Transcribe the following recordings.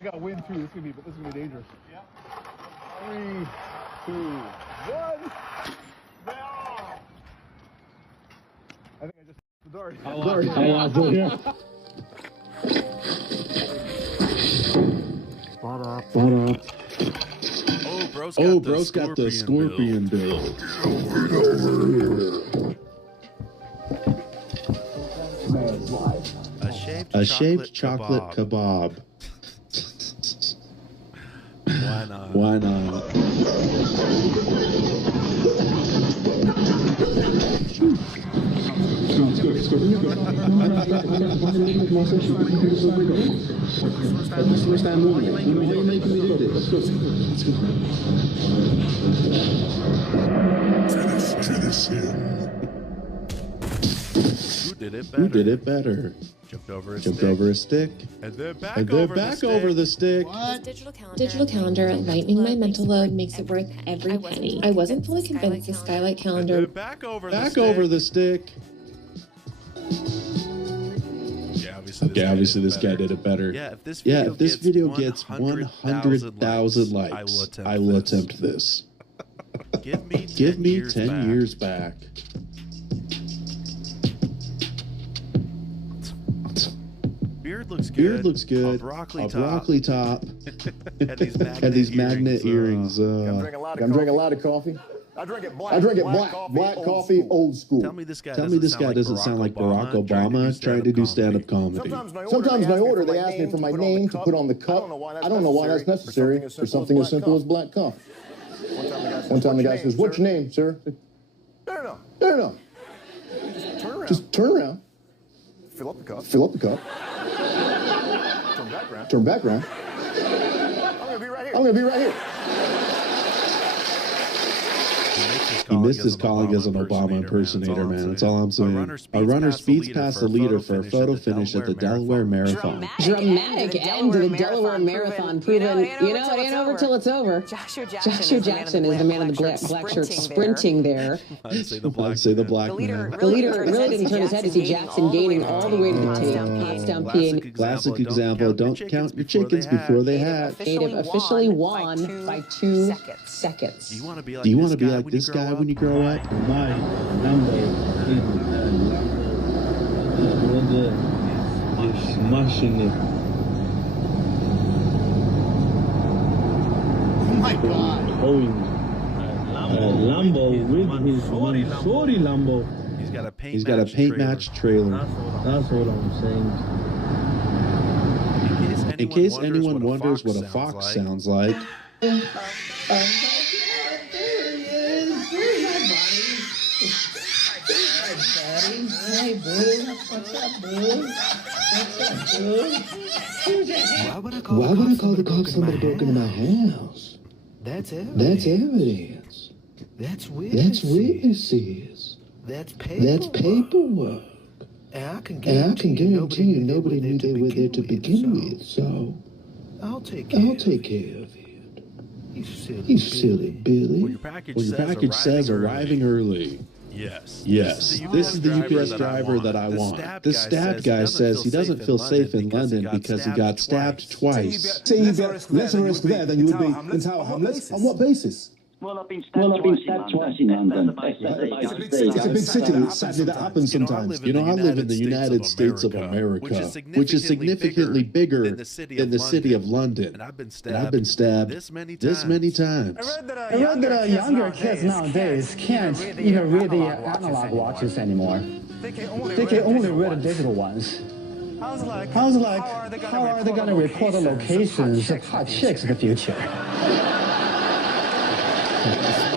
I got wind too. This is gonna be dangerous. Yeah. 3, 2, 1. I think I just the dart. Spot up. Oh, bro's got the scorpion build. A shaved chocolate kebab. Why not? Who did it better? Jumped over a stick. And then back, over the stick. Digital calendar lightening my mental load makes it worth every penny. I wasn't fully convinced the Skylight calendar. Back over the stick. Yeah, obviously this guy did it better. Yeah, if this video gets 100,000 likes, I will attempt this. Give me 10 years back. Beard looks good. A broccoli top. And these magnet earrings. I'm drinking a lot of coffee. I drink it black coffee, old school. Tell me this guy doesn't sound like Barack Obama trying to do stand-up comedy. Sometimes my order, they ask me for my name to put on the cup. I don't know why that's necessary for something as simple as black coffee. One time the guy says, "What's your name, sir?" No. Just turn around. Fill up the cup. Turn back around. I'm gonna be right here. He missed his calling as an Obama impersonator, man. That's all I'm saying. A runner speeds past the leader for a photo finish at the Delaware Marathon. Dramatic end to the Delaware Marathon, proven, it ain't over till it's over. Joshua Jackson is the man in the black shirt sprinting there. I'd say the black man. The leader really didn't turn his head to see Jackson gaining all the way to the tape. Potsdam PA. Classic example, don't count your chickens before they hatch. Officially won by 2 seconds. Do you want to be like this guy when you grow up? My number is you're smashing it. Oh my God. Lambo with his Mansory Lambo. He's got a paint match trailer. That's what I'm saying. In case anyone wonders what a fox sounds like. Hey, boo. What's up, boo? Why would I call the cops on somebody broke into my house? That's evidence. That's witnesses. That's paperwork. And I can guarantee you nobody knew they were there to begin with, so I'll take care of it. You silly Billy. Well, your package says arriving early. Yes. This is the UPS driver that I want. The stab guy says he doesn't feel safe in London because he got stabbed twice. Say you get less risk there than you would be in Tower Hamlets. On what basis? Well, I've been stabbed twice in London. It's a big city. Sadly, that happens sometimes. I live in the United States of America, which is significantly bigger than the city of London. And I've been stabbed this many times. I read that younger kids nowadays can't even read the analog watches anymore. They can only read the digital ones. How are they going to record the locations of hot chicks in the future?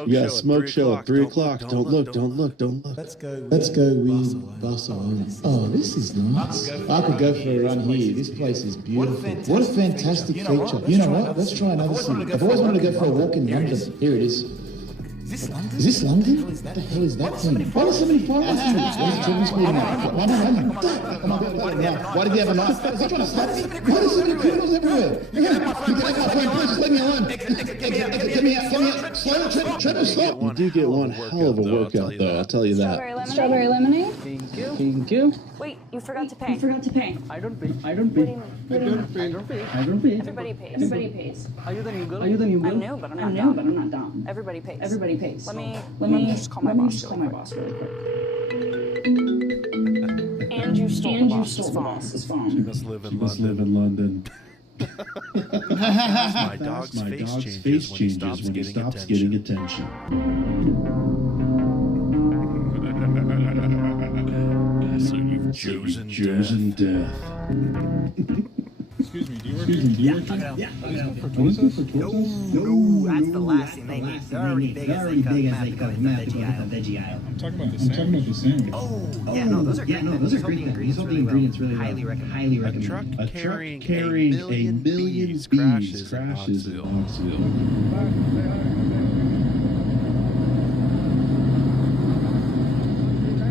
Yeah, smoke show at 3 o'clock. Don't look. Let's go, we Barcelona. Oh, this is nice. I could go for a run here. This place is beautiful. What a fantastic feature. You know what? Let's try another city. I've always wanted to go for a walk in London. Here it is. Is this London? What the hell is that thing? Why are so many foreigners here? Where's Jordan speeding now? Why did he have a knife? Is he trying to slap me? Why are there so many criminals everywhere? Just let me alone. Get me out. Slow You do get one hell of a workout, though. I'll tell you that. Strawberry lemonade? Thank you. Wait, you forgot to pay. I don't pay. I don't pay. What do you mean? I don't pay. Everybody pays. Everybody pays. Are you the new girl? I'm new, but I'm not dumb. But Everybody pays. Everybody pays. Let me just call my boss really quick. And you stole the boss's phone. She must live in Must live in London. My dog's face changes when he stops getting attention. So you've chosen death. Excuse me, do you work here? Yeah. No, that's the last thing they need. They're already big as they come in the veggie aisle. I'm talking about the sandwich. Yeah, no, those are great. Those are great. These hold the ingredients really well. Highly recommend. A truck carrying a million bees crashes in Knoxville.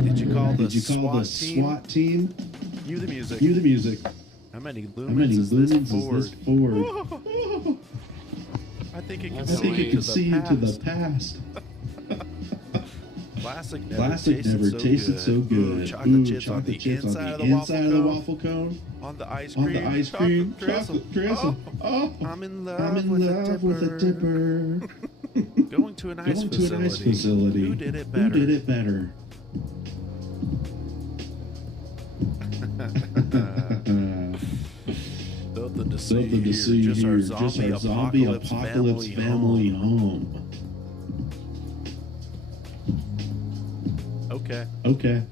Did you call the SWAT team? Cue the music. How many lumens is this Ford? I think it can see into the past. Plastic never tasted so good. Chocolate chips on the inside of the waffle cone. On the ice cream. Chocolate drizzle. Oh, I'm in love with a dipper. Going to an ice facility. Who did it better? Nothing to see here. Just our zombie apocalypse family home. Okay.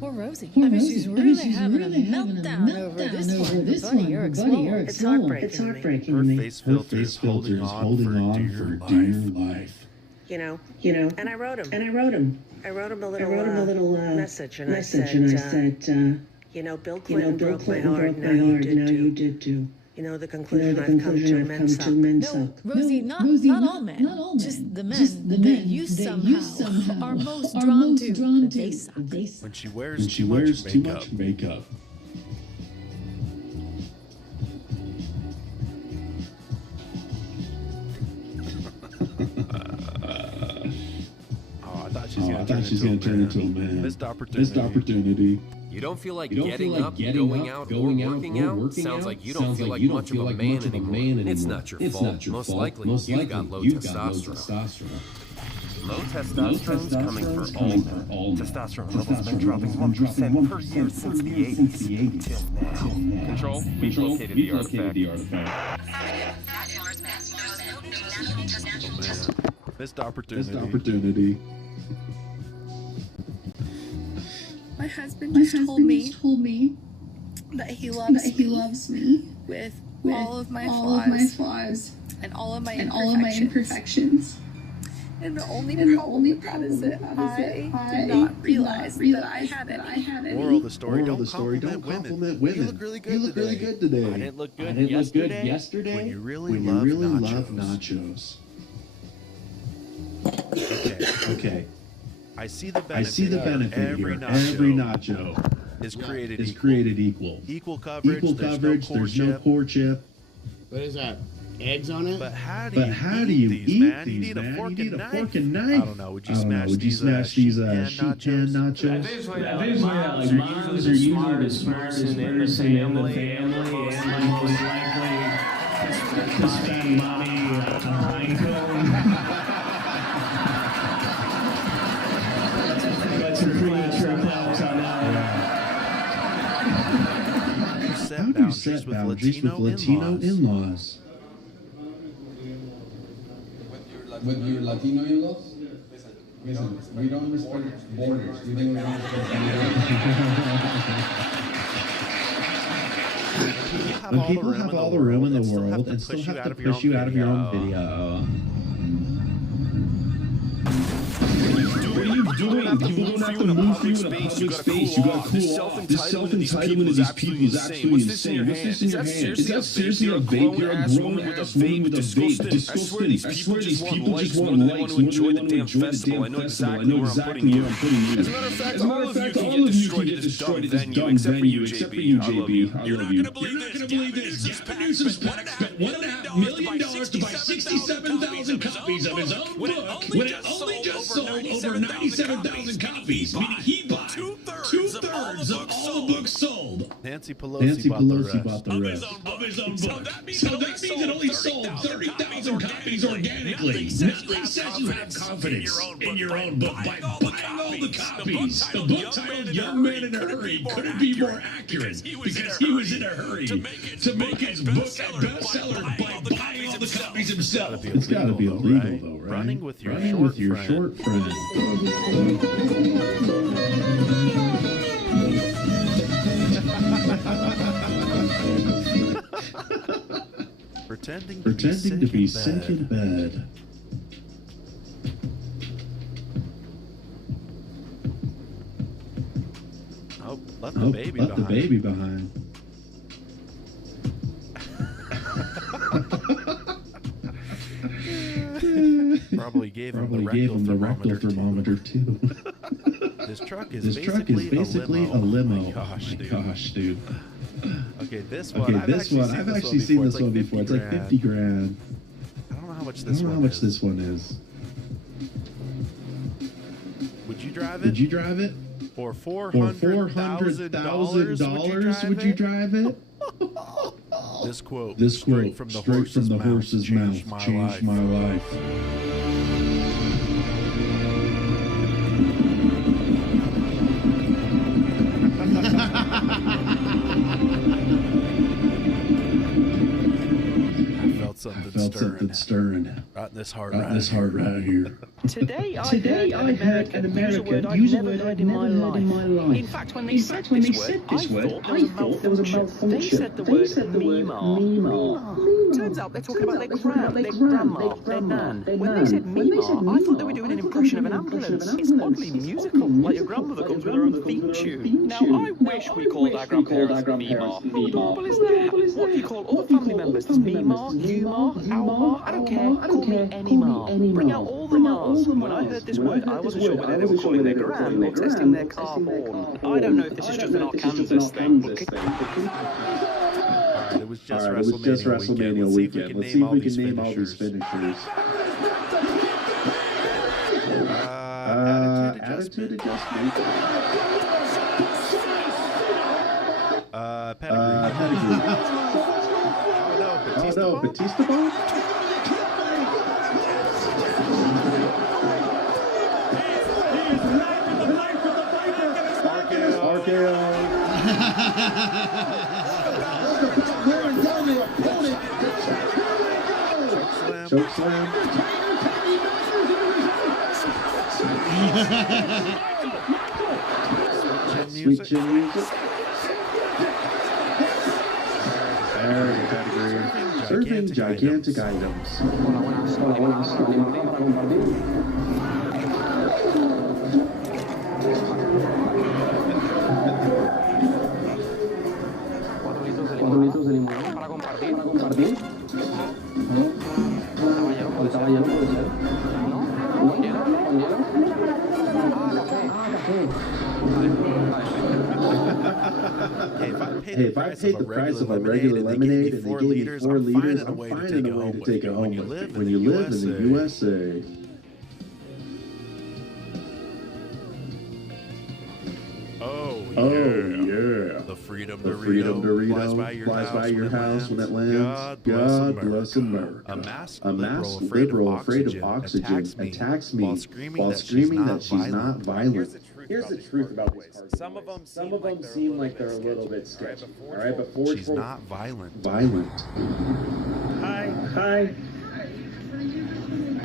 Poor Rosie. I mean, she's really having a meltdown over this one. Buddy, you're It's heartbreaking. Her face filter is holding on for dear life. You know, and I wrote him. I wrote him a little message, and I said, Bill Clinton broke my heart, now you did too. The conclusion I've come to, men suck. No, Rosie, not all men. Just the men that you somehow are most drawn to. They suck. When she wears too much makeup. I thought she's gonna turn into a man. Missed opportunity. You don't feel like getting up, going out, or working out? Sounds like you don't feel like much of a man anymore. It's not your fault. Most likely, you've got low testosterone. Low testosterone's coming for all. Testosterone levels been dropping 1% per year since the 80s till now. Control, we've located the artifact. Missed opportunity. My husband just told me that he loves me with all of my flaws and all of my imperfections. And the only problem with that is that I did not realize that I had any. Moral of the story, don't compliment women. You look really good today. I didn't look good yesterday. When you really love nachos. Okay. I see the benefit here. Every nacho is created equal. Equal coverage. There's no core chip. What is that? Eggs on it? But how do you eat these, man? You need a fork and knife. I don't know. Would you smash these sheet pan nachos? I think like moms are usually the smartest in the family, and most likely to spend money on pine cone. How do you set boundaries with Latino in-laws? With your Latino in-laws? Listen, we don't respect borders. We don't respect When people have all the room in the world and still have to push you out of your own video. What are you doing? People don't have to move through in a public space. You gotta cool off. This self-entitlement of these people is absolutely insane. What's this in your hand? Is that seriously a vape? You're a grown-ass woman with a vape. Disgusting. I swear these people just want likes more than they want to enjoy the damn festival. I know exactly where I'm putting you. As a matter of fact, all of you can get destroyed at this dumb venue, except for you, JB. I love you. You're not gonna believe this. Gavin Newsom's PAC spent $1.5 million to buy 67,000 copies of his own book when it only just sold over 97,000 copies, meaning he bought two-thirds of all the books sold. Nancy Pelosi bought the rest. Of his own book. So that means it only sold 30,000 copies organically. Nothing says you have confidence in your own book by buying all the copies. The book titled Young Man in a Hurry couldn't be more accurate because he was in a hurry to make his book a bestseller by buying all the copies himself. It's gotta be illegal, though, right? Running with your short friend. Pretending to be sick in bed. Oh, left the baby behind. Probably gave him the rectal thermometer too. This truck is basically a limo. Oh my gosh, dude. Okay, this one. I've actually seen this one before. It's like 50 grand. I don't know how much this one is. Would you drive it? For $400,000, would you drive it? This quote straight from the horse's mouth changed my life. I felt something stirring. Right in this heart right here. Today I heard an American use a word I'd never heard in my life. In fact, when they said this word, I thought there was a malfunction. They said the word Mima. Turns out they're talking about their grandma, their nan. When they said Mima, I thought they were doing an impression of an ambulance. It's oddly musical, like your grandmother comes with her own theme tune. Now, I wish we called our grandparents Mima. How adorable is that? What do you call all family members? Mima, Yuma, Alma? I don't care. Call me any Ma. Bring out all the Mars. When I heard this word, I wasn't sure whether they were calling their gran or testing their car horn. I don't know if this is just an Arkansas thing. It was just WrestleMania weekend. Let's see if we can name all these finishers. Attitude adjustment. Pedigree. Oh no, Batista Ball? RKO. Choke slam. Sweet chin music. Serving gigantic items. ¿Cuántos de limón? Para compartir. ¿Estaba lleno? Puede ser. ¿No? ¿Con hielo? Café. Hey, if I paid the price of a regular lemonade and they gave me 4 liters, I'm finding a way to take it home with me. When you live in the USA. Oh yeah. The Freedom Dorito flies by your house when it lands. God bless America. A masked liberal afraid of oxygen attacks me while screaming that she's not violent. Here's the truth about these cartoons. Some of them seem like they're a little bit sketchy. All right, but she's not violent. Hi.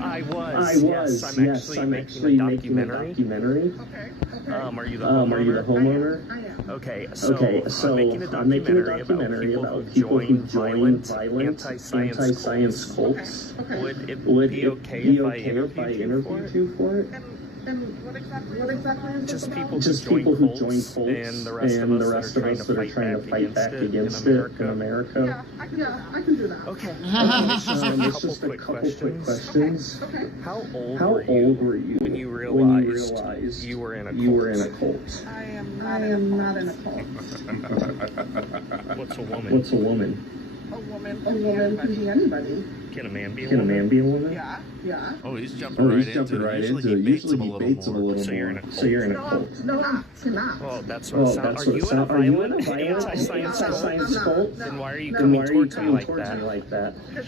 I was. Yes, I'm actually making a documentary. Okay. Are you the homeowner? I am. Okay, so I'm making a documentary about people who join violent anti-science cults. Okay. Would it be okay if I interviewed you for it? And what exactly is Just this people about? who join cults and the rest of us that are trying to fight back against it in America. Yeah, I can do that. Okay. It's just a couple quick questions. Okay. How old were you when you realized you were in a cult? I am not in a cult. What's a woman? A woman can be anybody. Can a man be a woman? Yeah. Oh, he's jumping right into it. Usually he baits him a little more. So you're in a cult. No, not. Well, that's what it sounds. Are you in a violent anti-science cult? Then why are you coming towards me like that? Because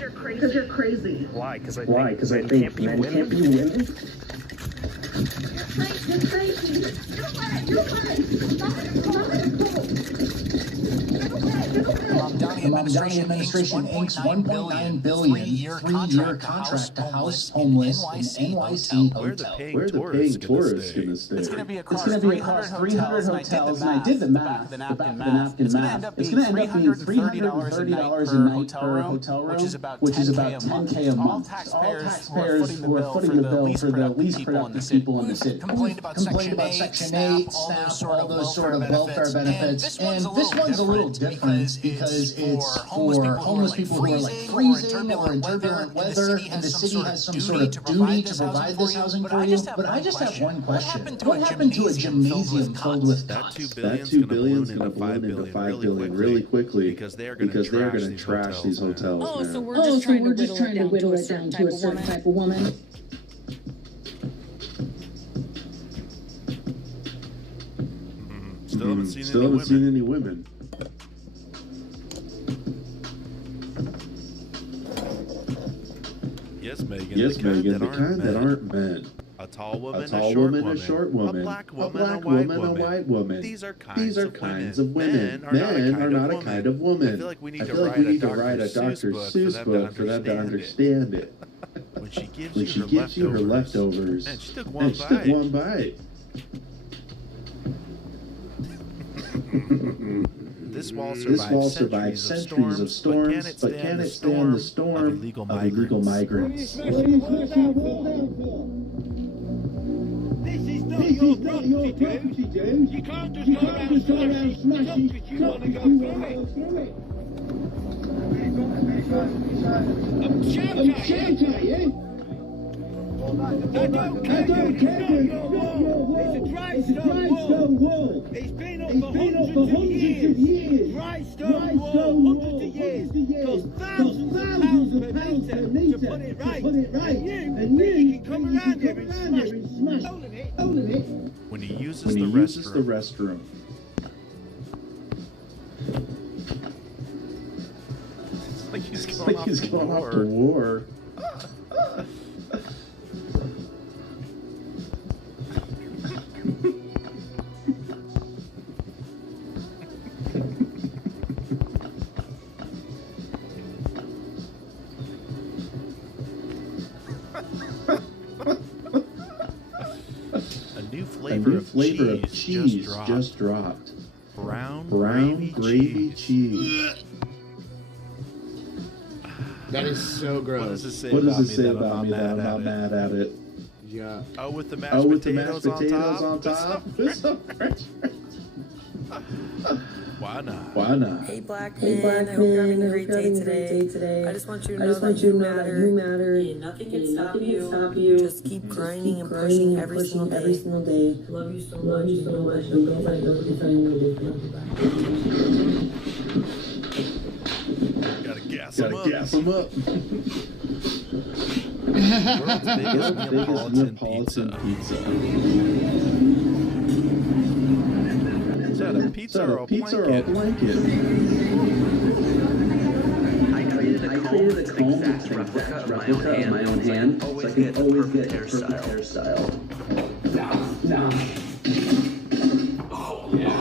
you're crazy. Why? Because I think men can't be women. You're crazy. You're The Mamdani administration inks $1.9 billion three-year contract to house homeless in NYC hotels. Where are the paying tourists going to stay? It's going to be across 300 hotels, and I did the math, the napkin math. It's going to end up being $330 a night per hotel room, which is about $10K a month. All taxpayers who are footing the bill for the least productive people in the city. Complained about Section 8, SNAP, all those sort of welfare benefits. And this one's a little different because it's for homeless people who are like freezing or in turbulent weather, and the city has some sort of duty to provide this housing for you. But I just have one question. What happened to a gymnasium filled with cots? That $2 billion is going to balloon into $5 billion really quickly because they're going to trash these hotels. Oh, so man. we're just trying to whittle it down to a certain type of woman. Still haven't seen any women. Yes, Megan. The kind that aren't men. A tall woman, a short woman, a black woman, a white woman. These are kinds of women. Men are not a kind of woman. I feel like we need to write a Dr. Seuss book for them to understand it. When she gives you her leftovers, and she took one bite. This wall survived centuries of storms, but can it stand the storm of illegal migrants? This is not your property, dude. You can't just go around smashing stuff if you want to go through it. Shout at you. I don't care, it's not your wall. It's a dry stone wall. It's been up for hundreds of years. Dry stone wall, hundreds of years. Costs thousands of pounds per metre to put it right. And you can come around here and smash all of it. When he uses the restroom. It's like he's going off to war. A new flavor of cheese just dropped. Brown gravy cheese. That is so gross. What does it say about me that I'm not mad at it? Yeah. Oh, with the mashed potatoes on top? Why not? Hey, black man, I hope you're having a great day today. I just want you to know that you matter. And nothing can stop you. Just keep grinding and pushing every single day. Love you so much. Don't let go if I know this. Gotta gas them up. World's biggest Neapolitan pizza. Is that a pizza or a blanket? I created a comb that's replica of my own hand, so I can always get the perfect hairstyle. No. Oh, yeah.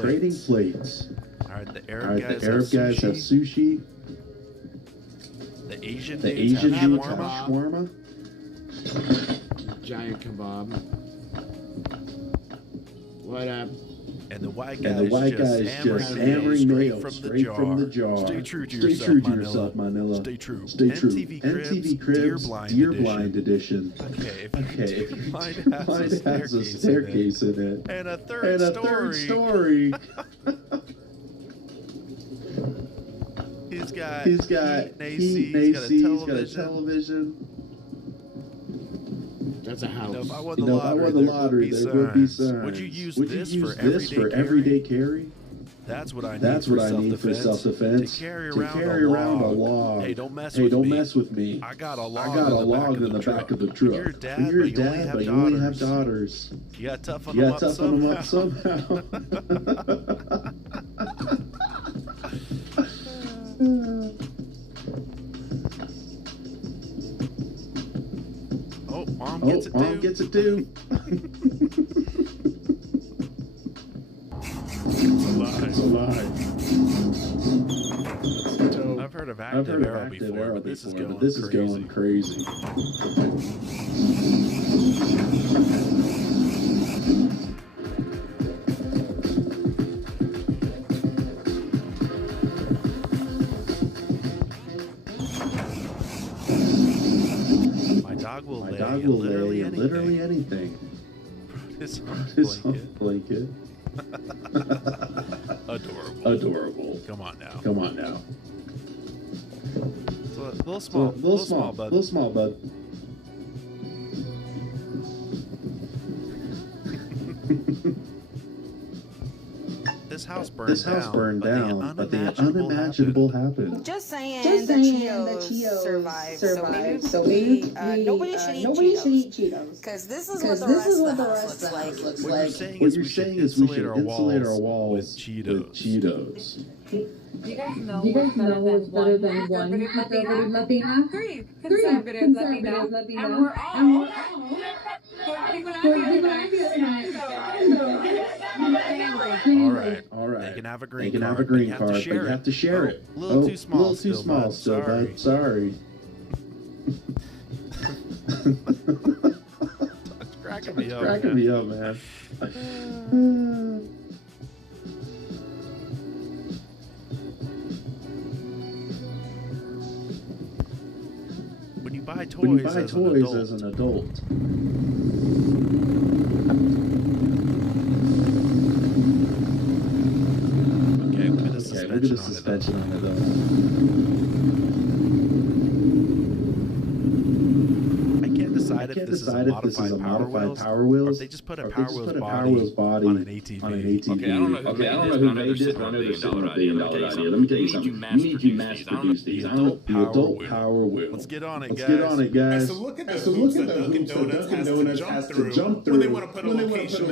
Trading plates. Alright, the Arab guys have sushi. The Asian dudes have shawarma. Giant kebab. What up? And the white guy is just hammering nails straight from the jar. Stay true to yourself, Manila. Stay true. MTV Cribs, Deer Blind Edition. Okay, if your mind has a staircase in it. And a third story. He's got heat and AC, he's got a television. That's a house. If I won the lottery, there would be signs. Would you use this for everyday carry? That's what I need for self-defense. To carry around a log. Hey, don't mess with me. I got a log in the back of the truck. You're a dad, but you only have daughters. You got to toughen them up somehow. Oh, Mom gets it too. It's a lie. I've heard of active arrow before, but this is going crazy. My dog will lay literally anything. His blanket. Adorable. Come on now. So a little small, bud. This house burned down, but the unimaginable happened. Just saying the Cheetos survived. So maybe nobody should eat Cheetos. Because this is what the rest of the house looks like. What you're saying is we should insulate our walls with Cheetos. Do you guys know what's better than one conservative Latina? Three conservative Latina. And we're all All right. They can have a green card, but you have to share it. A little too small still, bud. Sorry. It's cracking me up, man. When you buy toys as an adult. Okay, look at the suspension on it though. I can't decide if this is a modified Power Wheels, or if they just put a Power Wheels body on an ATV. Okay, I don't know who made this, but I know they're $1 billion idea. Let me tell you something. You need to mass produce these. The adult Power Wheel. Let's get on it, So guys. look at the hoops that Dunkin' Donuts has to jump through when they want to put a location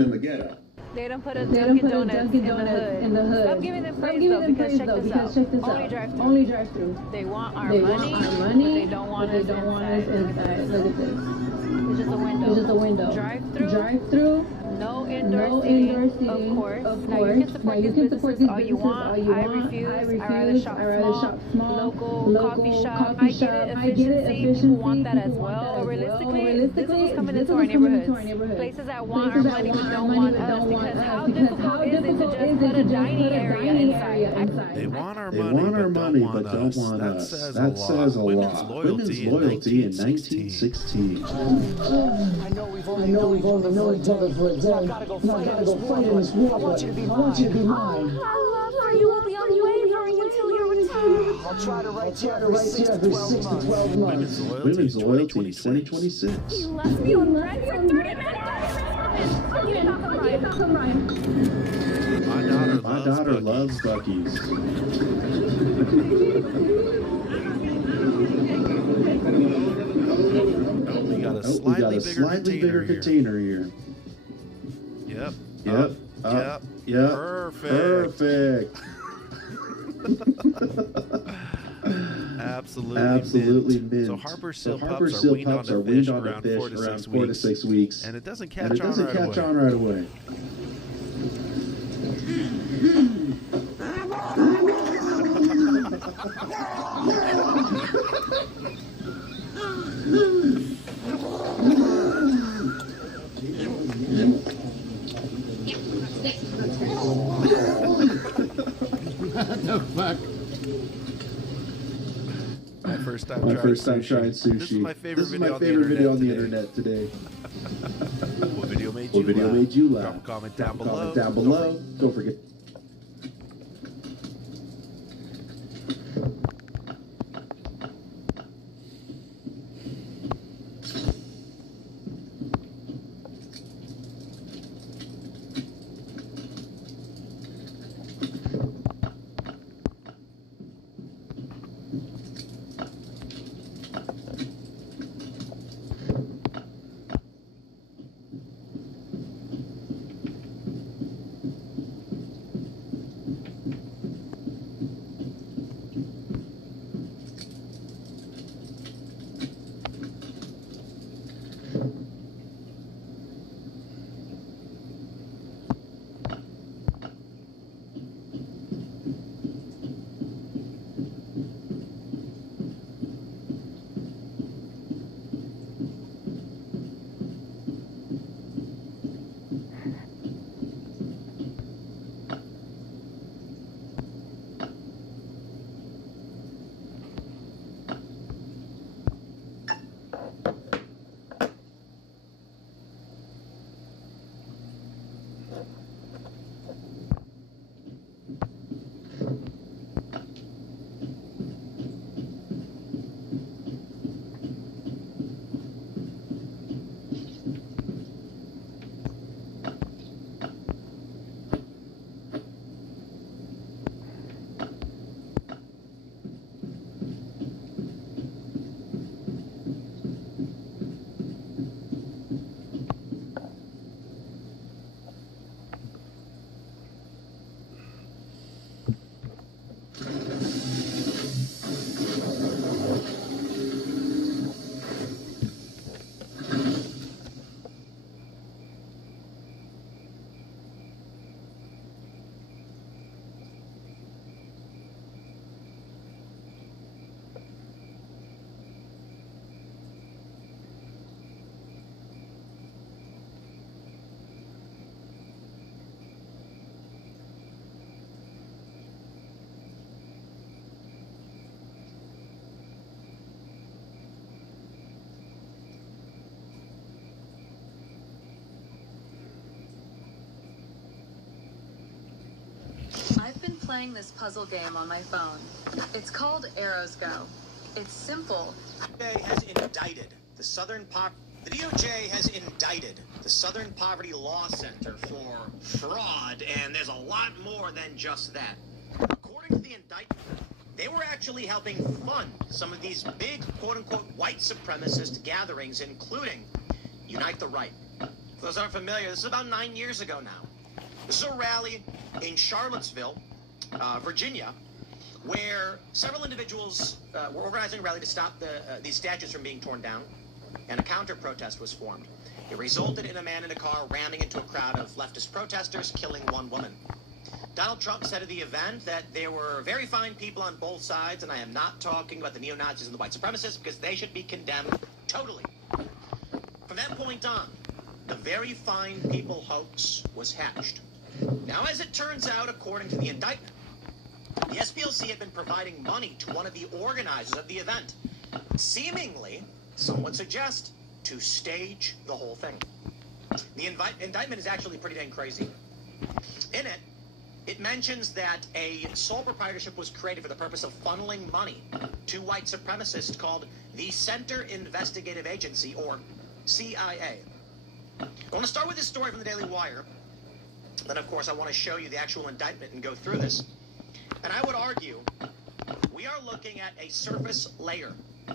in the ghetto. They don't put a Dunkin' Donuts in the hood. Stop giving them praise though, because check this out. Only drive through. They want our money, but they don't want us inside. Look at this. It's just a window. Drive through. No indoor seating, of course. Now you can support these businesses all you want. I refuse. I rather shop small, local coffee shop. I get it. Efficiency. People want that as well. But realistically, this is what's coming into our neighborhoods. Places that want our money but don't want us. Because how difficult is it to just put a dining area inside? They want our money but don't want us. That says a lot. Women's loyalty in 1916. I know we've only known each other for a day. I gotta go fight in this war. I want you to be mine. Our love for you will be unwavering until your return. I'll try to write you every 6 to 12 months. Women's loyalty in 2026. You left me on red for 30 minutes. How come, Ryan? My daughter loves Buc-ee's. We got a slightly bigger container here. Yep. Perfect. Absolutely mint. So Harper's Seal pups are weaned on the fish around 4 to 6 weeks. And it doesn't catch on right away. What the fuck? My first time tried sushi. This is my favorite video on the internet today. What video made you laugh? Drop a comment down below. Don't forget. I've been playing this puzzle game on my phone. It's called Arrows Go. It's simple. The DOJ has indicted the Southern Poverty Law Center for fraud, and there's a lot more than just that. According to the indictment, they were actually helping fund some of these big, quote-unquote, white supremacist gatherings, including Unite the Right. For those that aren't familiar, this is about 9 years ago now. This is a rally in Charlottesville, Virginia, where several individuals were organizing a rally to stop these statues from being torn down, and a counter-protest was formed. It resulted in a man in a car ramming into a crowd of leftist protesters, killing one woman. Donald Trump said at the event that there were very fine people on both sides, and I am not talking about the neo-Nazis and the white supremacists, because they should be condemned totally. From that point on, the very fine people hoax was hatched. Now, as it turns out, according to the indictment, the SPLC had been providing money to one of the organizers of the event, seemingly, some would suggest, to stage the whole thing. The indictment is actually pretty dang crazy. In it, it mentions that a sole proprietorship was created for the purpose of funneling money to white supremacists called the Center Investigative Agency, or CIA. I want to start with this story from the Daily Wire. Then, of course, I want to show you the actual indictment and go through this. And I would argue we are looking at a surface layer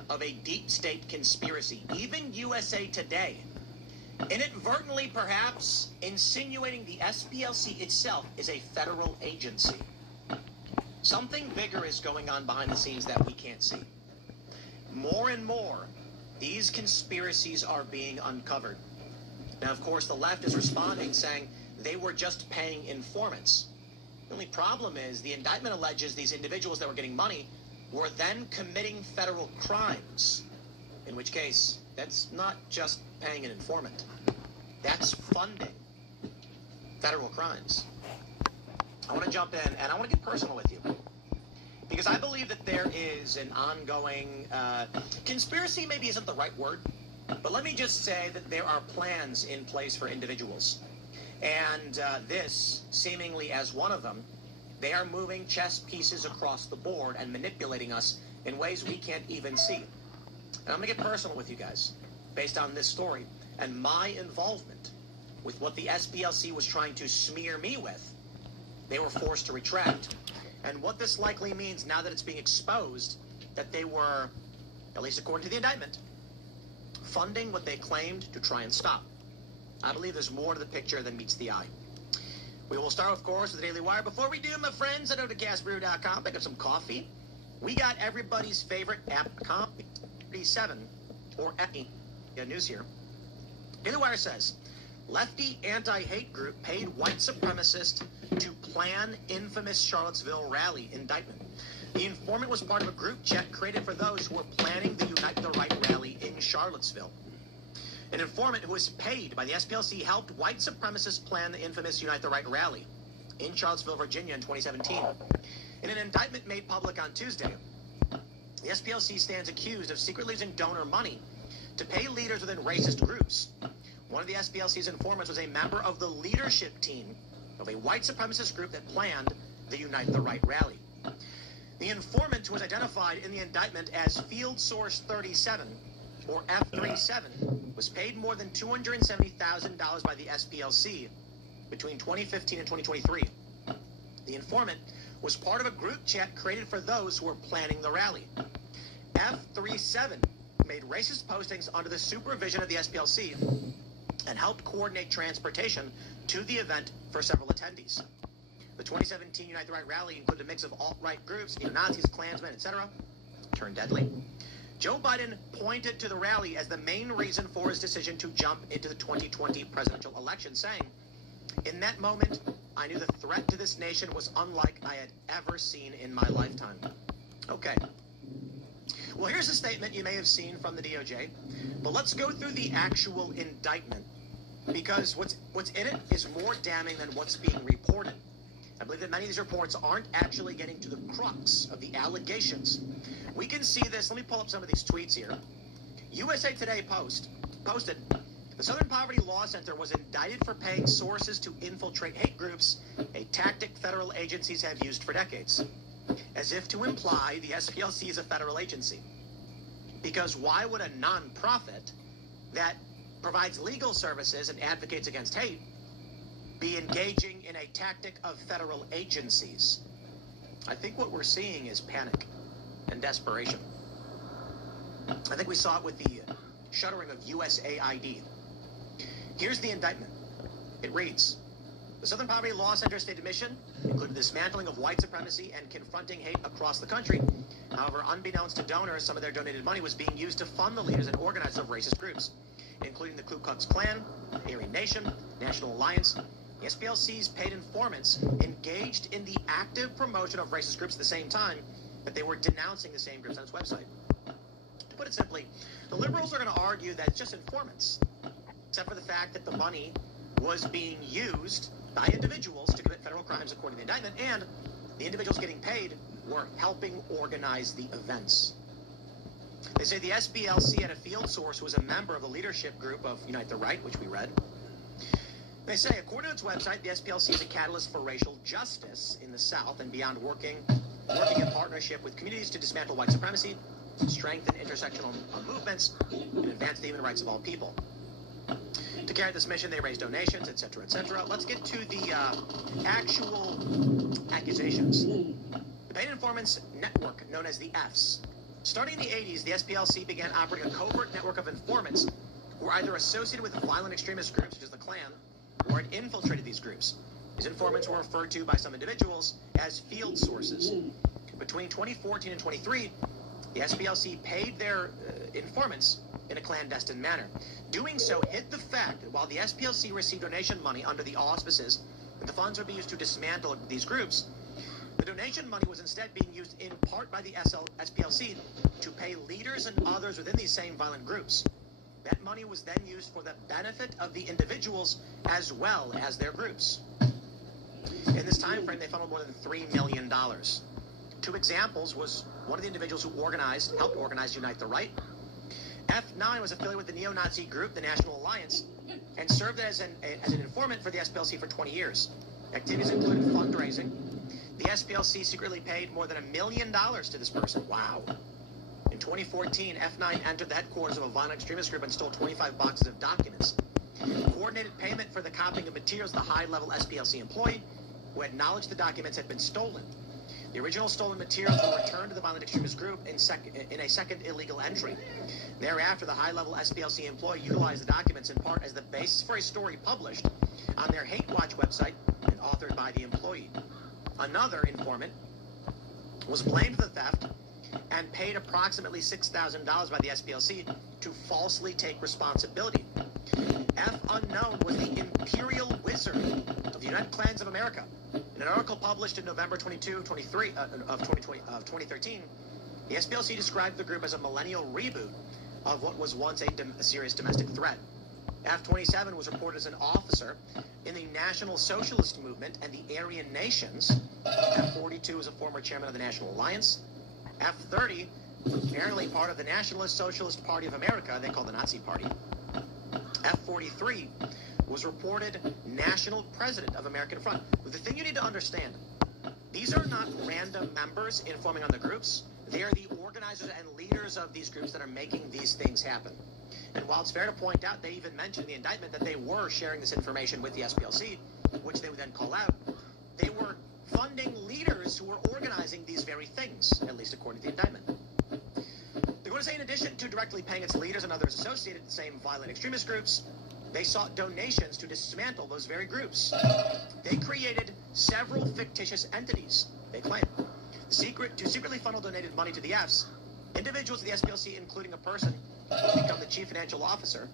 of a deep state conspiracy. Even USA Today, inadvertently perhaps insinuating the SPLC itself is a federal agency. Something bigger is going on behind the scenes that we can't see. More and more, these conspiracies are being uncovered. Now, of course, the left is responding, saying they were just paying informants. The only problem is the indictment alleges these individuals that were getting money were then committing federal crimes, in which case that's not just paying an informant. That's funding. federal crimes. I want to jump in, and I want to get personal with you. Because I believe that there is an ongoing, conspiracy maybe isn't the right word, but let me just say that there are plans in place for individuals. And this, seemingly as one of them, they are moving chess pieces across the board and manipulating us in ways we can't even see. And I'm going to get personal with you guys, based on this story and my involvement with what the SPLC was trying to smear me with. They were forced to retract. And what this likely means now that it's being exposed, that they were, at least according to the indictment, funding what they claimed to try and stop. I believe there's more to the picture than meets the eye. We will start, of course, with the Daily Wire. Before we do, my friends, head over to gasbrew.com, pick up some coffee. We got everybody's favorite app, PT3, or EPI. News here. Daily Wire says, lefty anti-hate group paid white supremacist to plan infamous Charlottesville rally indictment. The informant was part of a group chat created for those who were planning the Unite the Right rally in Charlottesville. An informant who was paid by the SPLC helped white supremacists plan the infamous Unite the Right rally in Charlottesville, Virginia in 2017. In an indictment made public on Tuesday, the SPLC stands accused of secretly using donor money to pay leaders within racist groups. One of the SPLC's informants was a member of the leadership team of a white supremacist group that planned the Unite the Right rally. The informant was identified in the indictment as Field Source 37, or F37, was paid more than $270,000 by the SPLC between 2015 and 2023. The informant was part of a group chat created for those who were planning the rally. F37 made racist postings under the supervision of the SPLC and helped coordinate transportation to the event for several attendees. The 2017 Unite the Right rally included a mix of alt-right groups, neo-Nazis, Klansmen, etc. Turned deadly. Joe Biden pointed to the rally as the main reason for his decision to jump into the 2020 presidential election, saying, "In that moment, I knew the threat to this nation was unlike I had ever seen in my lifetime." Okay. Well, here's a statement you may have seen from the DOJ, but let's go through the actual indictment, because what's in it is more damning than what's being reported. I believe that many of these reports aren't actually getting to the crux of the allegations. We can see this. Let me pull up some of these tweets here. USA Today posted, the Southern Poverty Law Center was indicted for paying sources to infiltrate hate groups, a tactic federal agencies have used for decades, as if to imply the SPLC is a federal agency. Because why would a nonprofit that provides legal services and advocates against hate be engaging in a tactic of federal agencies? I think what we're seeing is panic and desperation. I think we saw it with the shuttering of USAID. Here's the indictment. It reads, the Southern Poverty Law Center stated mission included dismantling of white supremacy and confronting hate across the country. However, unbeknownst to donors, some of their donated money was being used to fund the leaders and organizers of racist groups, including the Ku Klux Klan, Aryan Nation, National Alliance. The SPLC's paid informants engaged in the active promotion of racist groups at the same time that they were denouncing the same groups on its website. To put it simply, the liberals are going to argue that it's just informants, except for the fact that the money was being used by individuals to commit federal crimes according to the indictment, and the individuals getting paid were helping organize the events. They say the SPLC had a field source who was a member of the leadership group of Unite the Right, which we read. They say, according to its website, the SPLC is a catalyst for racial justice in the South and beyond, working in partnership with communities to dismantle white supremacy, strengthen intersectional movements, and advance the human rights of all people. To carry this mission, they raise donations, etc., etc. Let's get to the actual accusations. The Paid Informants Network, known as the Fs. Starting in the 80s, the SPLC began operating a covert network of informants who were either associated with violent extremist groups, such as the Klan, or had infiltrated these groups. These informants were referred to by some individuals as field sources. Between 2014 and 23, the SPLC paid their informants in a clandestine manner. Doing so hid the fact that while the SPLC received donation money under the auspices that the funds would be used to dismantle these groups, the donation money was instead being used in part by the SPLC to pay leaders and others within these same violent groups. That money was then used for the benefit of the individuals as well as their groups. In this time frame, they funneled more than $3 million. Two examples was one of the individuals who helped organize Unite the Right. F9 was affiliated with the neo-Nazi group, the National Alliance, and served as an informant for the SPLC for 20 years. Activities included fundraising. The SPLC secretly paid more than $1 million to this person. Wow. In 2014, F9 entered the headquarters of a violent extremist group and stole 25 boxes of documents. Coordinated payment for the copying of materials, the high-level SPLC employee who had knowledge the documents had been stolen. The original stolen materials were returned to the violent extremist group in a second illegal entry. Thereafter, the high-level SPLC employee utilized the documents in part as the basis for a story published on their Hate Watch website and authored by the employee. Another informant was blamed for the theft and paid approximately $6,000 by the SPLC to falsely take responsibility. F. Unknown was the Imperial Wizard of the United Clans of America. In an article published in November 2013, the SPLC described the group as a millennial reboot of what was once a serious domestic threat. F-27 was reported as an officer in the National Socialist Movement and the Aryan Nations. F-42 was a former chairman of the National Alliance. F-30, apparently part of the Nationalist Socialist Party of America, they call the Nazi Party. F-43 was reported national president of American Front. But the thing you need to understand, these are not random members informing on the groups. They are the organizers and leaders of these groups that are making these things happen. And while it's fair to point out, they even mentioned in the indictment that they were sharing this information with the SPLC, which they would then call out. They were funding leaders who were organizing these very things, at least according to the indictment. They're going to say, in addition to directly paying its leaders and others associated with the same violent extremist groups, they sought donations to dismantle those very groups. They created several fictitious entities, they claim, to secretly funnel donated money to the Fs. Individuals of the SPLC, including a person who would become the chief financial officer,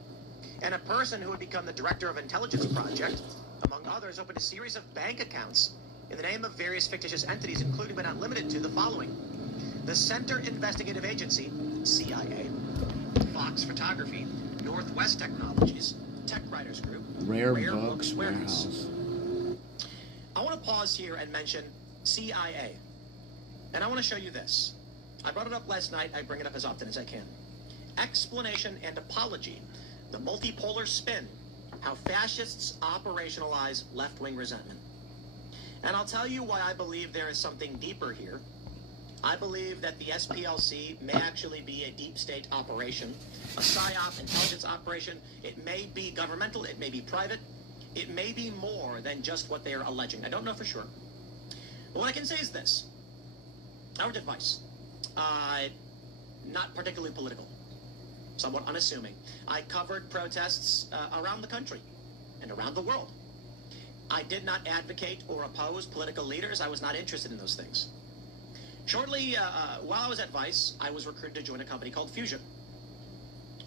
and a person who would become the director of intelligence project, among others, opened a series of bank accounts in the name of various fictitious entities, including but not limited to the following: the Center Investigative Agency, CIA, Fox Photography, Northwest Technologies, Tech Writers Group, Rare Books Warehouse. I want to pause here and mention CIA. And I want to show you this. I brought it up last night. I bring it up as often as I can. Explanation and apology. The multipolar spin. How fascists operationalize left-wing resentment. And I'll tell you why I believe there is something deeper here. I believe that the SPLC may actually be a deep state operation, a PSYOP intelligence operation. It may be governmental, it may be private, it may be more than just what they are alleging. I don't know for sure. But what I can say is this. Our advice, not particularly political, somewhat unassuming. I covered protests around the country and around the world. I did not advocate or oppose political leaders. I was not interested in those things. Shortly, while I was at Vice, I was recruited to join a company called Fusion.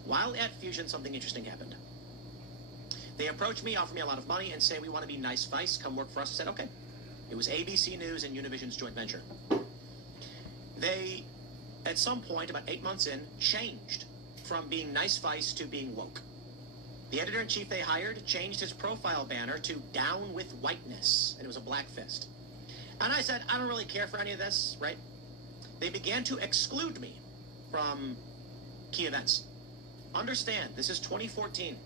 While at Fusion, something interesting happened. They approached me, offered me a lot of money, and say, we want to be nice Vice, come work for us. I said, okay. It was ABC News and Univision's joint venture. They, at some point, about 8 months in, changed from being nice Vice to being woke. The editor-in-chief they hired changed his profile banner to Down with Whiteness, and it was a black fist. And I said, I don't really care for any of this, right? They began to exclude me from key events. Understand, this is 2014.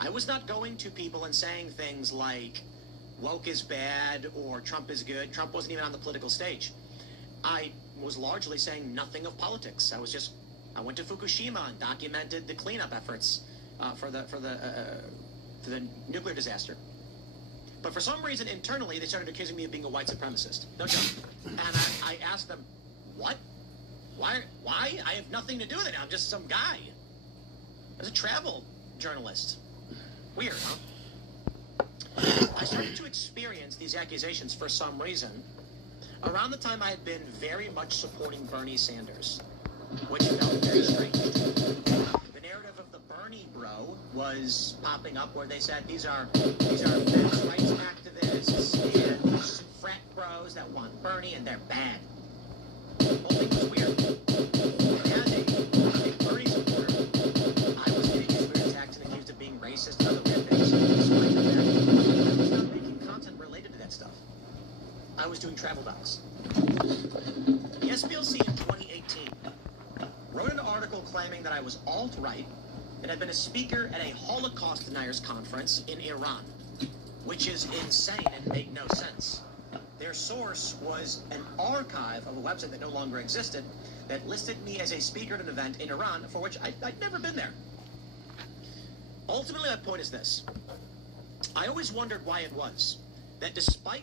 I was not going to people and saying things like, woke is bad or Trump is good. Trump wasn't even on the political stage. I was largely saying nothing of politics. I went to Fukushima and documented the cleanup efforts for the nuclear disaster. But for some reason, internally, they started accusing me of being a white supremacist. No joke. And I asked them, what? Why? I have nothing to do with it. I'm just some guy. I was a travel journalist. Weird, huh? I started to experience these accusations for some reason around the time I had been very much supporting Bernie Sanders, which felt very strange. The narrative of the Bernie bro was popping up where they said these are men's rights activists and frat bros that want Bernie and they're bad. The whole thing was weird. And as a Bernie supporter, I was getting these weird attacks and accused of being racist and other weird things. Despite the fact that I was not making content related to that stuff. I was doing travel docs. The SPLC in 2018 wrote an article claiming that I was alt-right and had been a speaker at a Holocaust deniers conference in Iran, which is insane and made no sense. Their source was an archive of a website that no longer existed that listed me as a speaker at an event in Iran for which I'd never been there. Ultimately, my point is this. I always wondered why it was that despite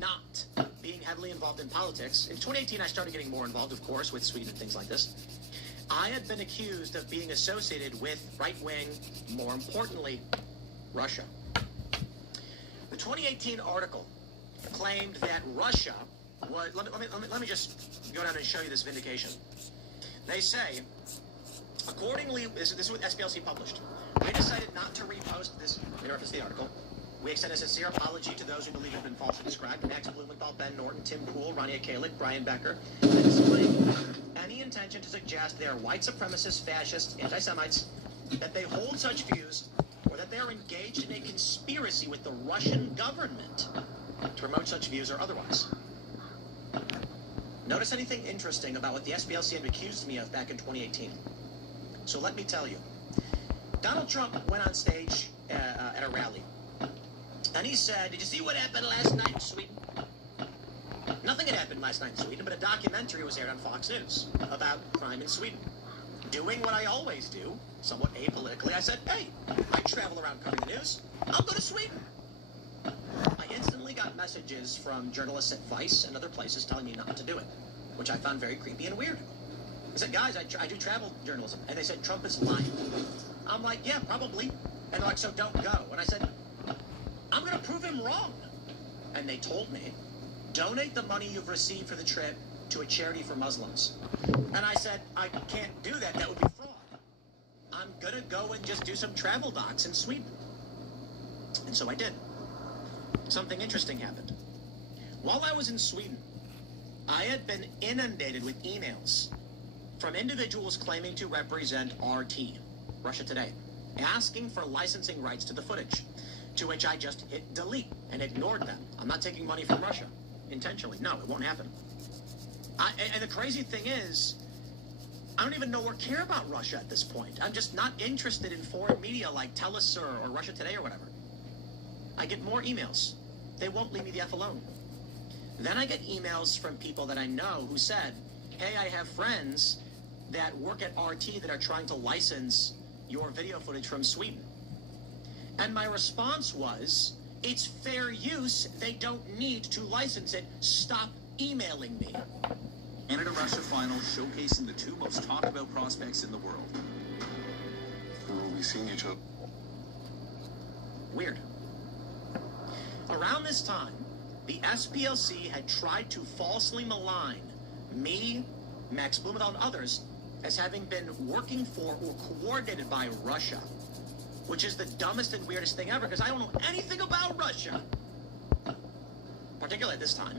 not being heavily involved in politics, in 2018 I started getting more involved, of course, with Sweden and things like this. I had been accused of being associated with right-wing, more importantly, Russia. The 2018 article claimed that Russia was... Let me just go down and show you this vindication. They say, accordingly, this is what SPLC published. We decided not to repost this, in reference to the article. We extend a sincere apology to those who believe have been falsely described. Max Blumenthal, Ben Norton, Tim Pool, Rania Kalik, Brian Becker. And disclaim any intention to suggest they are white supremacists, fascists, anti-Semites, that they hold such views, or that they are engaged in a conspiracy with the Russian government to promote such views or otherwise. Notice anything interesting about what the SPLC had accused me of back in 2018. So let me tell you. Donald Trump went on stage at a rally. And he said, did you see what happened last night in Sweden? Nothing had happened last night in Sweden, but a documentary was aired on Fox News about crime in Sweden. Doing what I always do, somewhat apolitically, I said, hey, I travel around covering the news. I'll go to Sweden. I instantly got messages from journalists at Vice and other places telling me not to do it, which I found very creepy and weird. I said, guys, I do travel journalism. And they said, Trump is lying. I'm like, yeah, probably. And they're like, so don't go. And I said, I'm going to prove him wrong. And they told me, donate the money you've received for the trip to a charity for Muslims. And I said, I can't do that. That would be fraud. I'm going to go and just do some travel docs in Sweden. And so I did. Something interesting happened. While I was in Sweden, I had been inundated with emails from individuals claiming to represent RT, Russia Today, asking for licensing rights to the footage, to which I just hit delete and ignored them. I'm not taking money from Russia intentionally. No, it won't happen. And the crazy thing is, I don't even know or care about Russia at this point. I'm just not interested in foreign media like Telus or Russia Today or whatever. I get more emails. They won't leave me the F alone. Then I get emails from people that I know who said, hey, I have friends that work at RT that are trying to license your video footage from Sweden. And my response was, it's fair use. They don't need to license it. Stop emailing me. Canada-Russia final showcasing the two most talked about prospects in the world. We'll be seeing each other. Weird. Around this time, the SPLC had tried to falsely malign me, Max Blumenthal, and others as having been working for or coordinated by Russia, which is the dumbest and weirdest thing ever because I don't know anything about Russia, particularly at this time.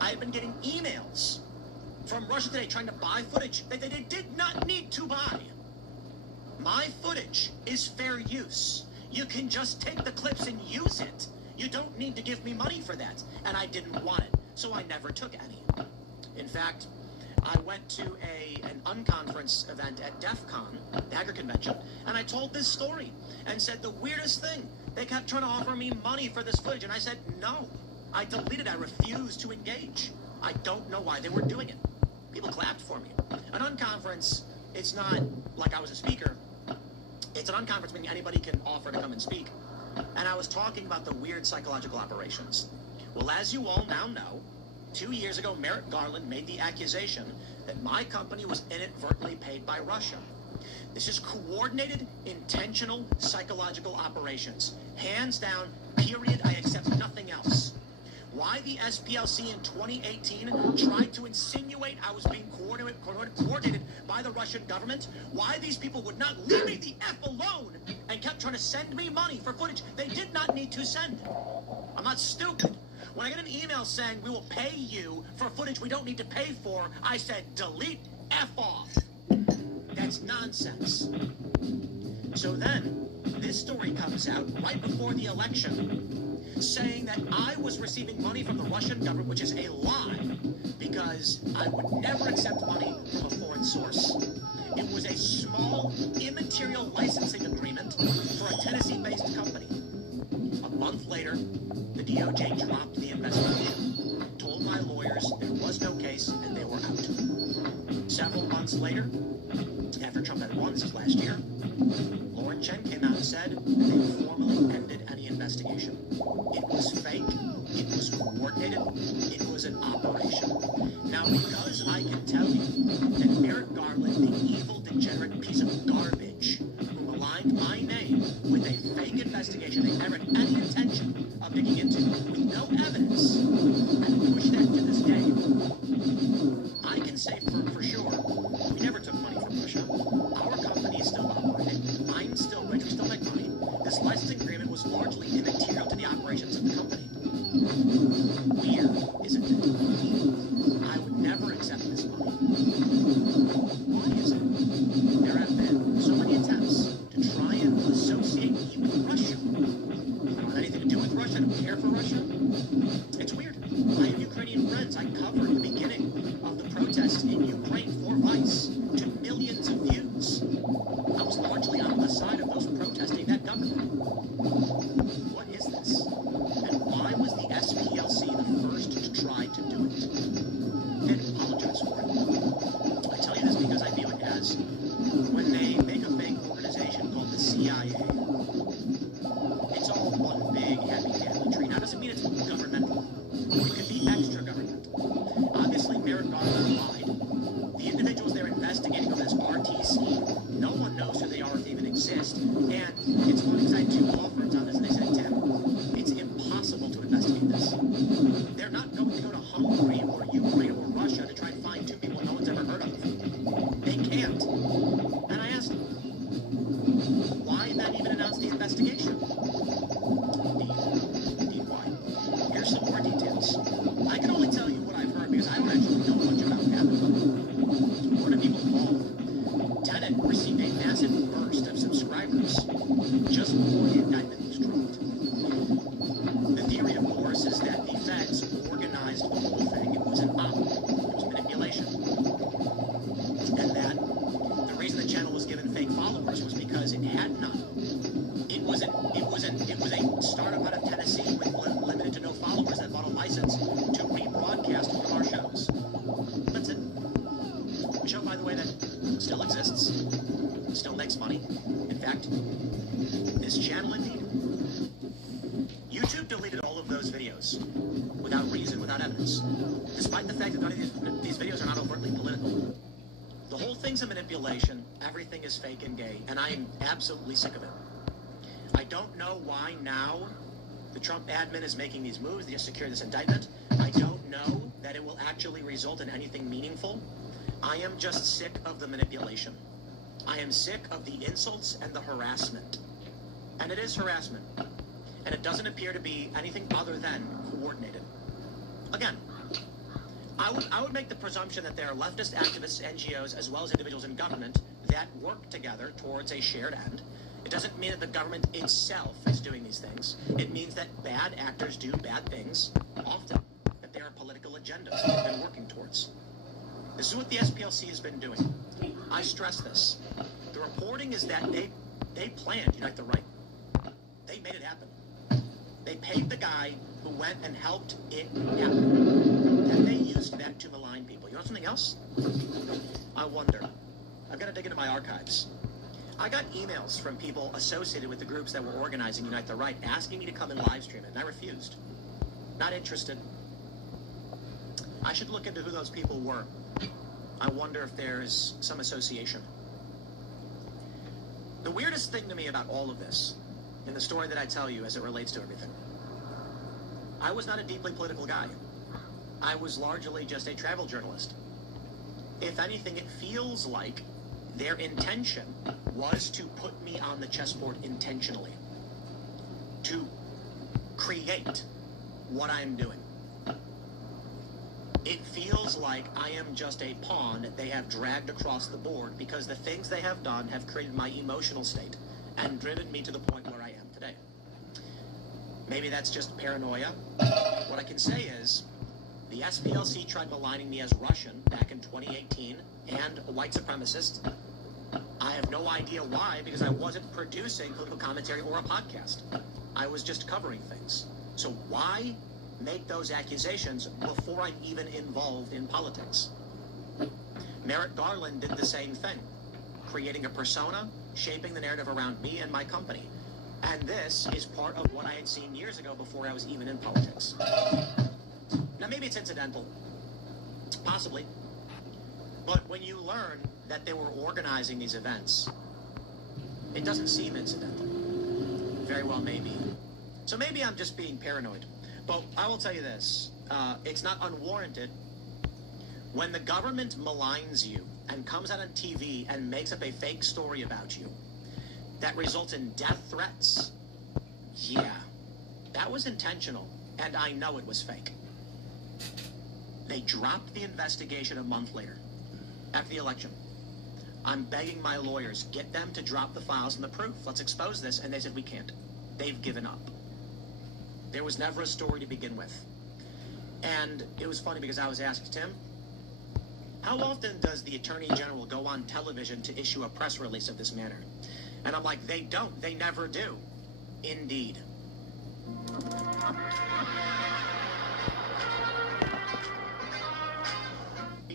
I had been getting emails from Russia Today trying to buy footage that they did not need to buy. My footage is fair use. You can just take the clips and use it. You don't need to give me money for that. And I didn't want it, so I never took any. In fact, I went to an unconference event at DEF CON, the Hacker Convention, and I told this story and said the weirdest thing. They kept trying to offer me money for this footage, and I said no. I deleted. I refused to engage. I don't know why they were doing it. People clapped for me. An unconference, it's not like I was a speaker. It's an unconference meaning anybody can offer to come and speak. And I was talking about the weird psychological operations. Well, as you all now know, 2 years ago, Merrick Garland made the accusation that my company was inadvertently paid by Russia. This is coordinated, intentional psychological operations. Hands down, period. I accept nothing else. Why the SPLC in 2018 tried to insinuate I was being coordinated by the Russian government, why these people would not leave me the F alone and kept trying to send me money for footage they did not need to send. I'm not stupid. When I get an email saying we will pay you for footage we don't need to pay for, I said delete, F off. That's nonsense. So then, this story comes out right before the election. saying that I was receiving money from the Russian government, which is a lie, because I would never accept money from a foreign source. It was a small, immaterial licensing agreement for a Tennessee-based company. A month later, the DOJ dropped the investigation, told my lawyers there was no case, and they were out. Several months later, after Trump had won, this is last year, Lauren Chen came out and said that they formally ended any investigation. It was fake, it was coordinated, it was an operation. Now, because I can tell you that Merrick Garland, the evil, degenerate piece of garbage, who maligned my name with a fake investigation they never had any intention of digging into, with no evidence, and pushed that to this day, I can say for sure, we never took money from Russia. Our company is still operating. I'm still rich. We still make money. This licensing agreement was largely immaterial to the operations of the company. Weird, isn't it? I would never accept this money. Why is it? There have been so many attempts to try and associate me with Russia. I don't have anything to do with Russia. I don't care for Russia. It's weird. I have Ukrainian friends. I covered the beginning of the protests in Ukraine for Vice to millions of views. I was largely on the side of those protesting that government. What is this? And why was the SPLC the first to try to do it? And apologize for it. I tell you this because I view it as when they make a fake organization called the CIA, it's all one big happy family tree. Now, doesn't mean it's governmental. It could be extra governmental. Obviously, Merrick Garland lied. The individuals they're investigating over this RT scheme, no one knows who they are if they even exist. And it's funny because I had 2 law firms on this, and they said, Tim, it's impossible to investigate this. They're not going to go to Hungary or Ukraine or Russia to try and find 2 people no one's ever heard of. They can't. And I asked them, why then even announce the investigation? Indeed, why? Here's some more details. I can only tell you what I've heard because I don't actually know much about what happened. According to people involved, Tenet received a massive burst of subscribers just before the indictment was dropped. The theory, of course, is that the feds organized the whole thing. It was an op. It was manipulation. And that the reason the channel was given fake followers was because it had none. It was a startup out of Tennessee with limited to no followers that bought a license to rebroadcast one of our shows. That's it. A show, by the way, that still exists, still makes money. In fact, this channel indeed. YouTube deleted all of those videos without reason, without evidence, despite the fact that none of these videos are not overtly political. The whole thing's a manipulation. Everything is fake and gay, and I am absolutely sick of it. I don't know why now the Trump admin is making these moves. They just secured this indictment. I don't know that it will actually result in anything meaningful. I am just sick of the manipulation. I am sick of the insults and the harassment. And it is harassment. And it doesn't appear to be anything other than coordinated. Again, I would make the presumption that there are leftist activists, NGOs, as well as individuals in government that work together towards a shared end. It doesn't mean that the government itself is doing these things. It means that bad actors do bad things often, that there are political agendas that they've been working towards. This is what the SPLC has been doing. I stress this. The reporting is that they planned Unite the Right. They made it happen. They paid the guy who went and helped it happen. And they used that to malign people. You know something else? I wonder. I've got to dig into my archives. I got emails from people associated with the groups that were organizing Unite the Right asking me to come and live stream it, and I refused. Not interested. I should look into who those people were. I wonder if there's some association. The weirdest thing to me about all of this, in the story that I tell you as it relates to everything, I was not a deeply political guy. I was largely just a travel journalist. If anything, it feels like their intention was to put me on the chessboard intentionally, to create what I'm doing. It feels like I am just a pawn that they have dragged across the board because the things they have done have created my emotional state and driven me to the point where I am today. Maybe that's just paranoia. What I can say is, the SPLC tried maligning me as Russian back in 2018 and a white supremacist. I have no idea why, because I wasn't producing political commentary or a podcast. I was just covering things. So why make those accusations before I'm even involved in politics? Merrick Garland did the same thing, creating a persona, shaping the narrative around me and my company. And this is part of what I had seen years ago before I was even in politics. Now, maybe it's incidental, possibly, but when you learn that they were organizing these events, it doesn't seem incidental. Very well, maybe. So maybe I'm just being paranoid. But I will tell you this, it's not unwarranted. When the government maligns you and comes out on TV and makes up a fake story about you that results in death threats, yeah, that was intentional, and I know it was fake. They dropped the investigation a month later, after the election. I'm begging my lawyers, get them to drop the files and the proof. Let's expose this. And they said, we can't. They've given up. There was never a story to begin with. And it was funny because I was asked, Tim, how often does the Attorney General go on television to issue a press release of this manner? And I'm like, they don't. They never do. Indeed.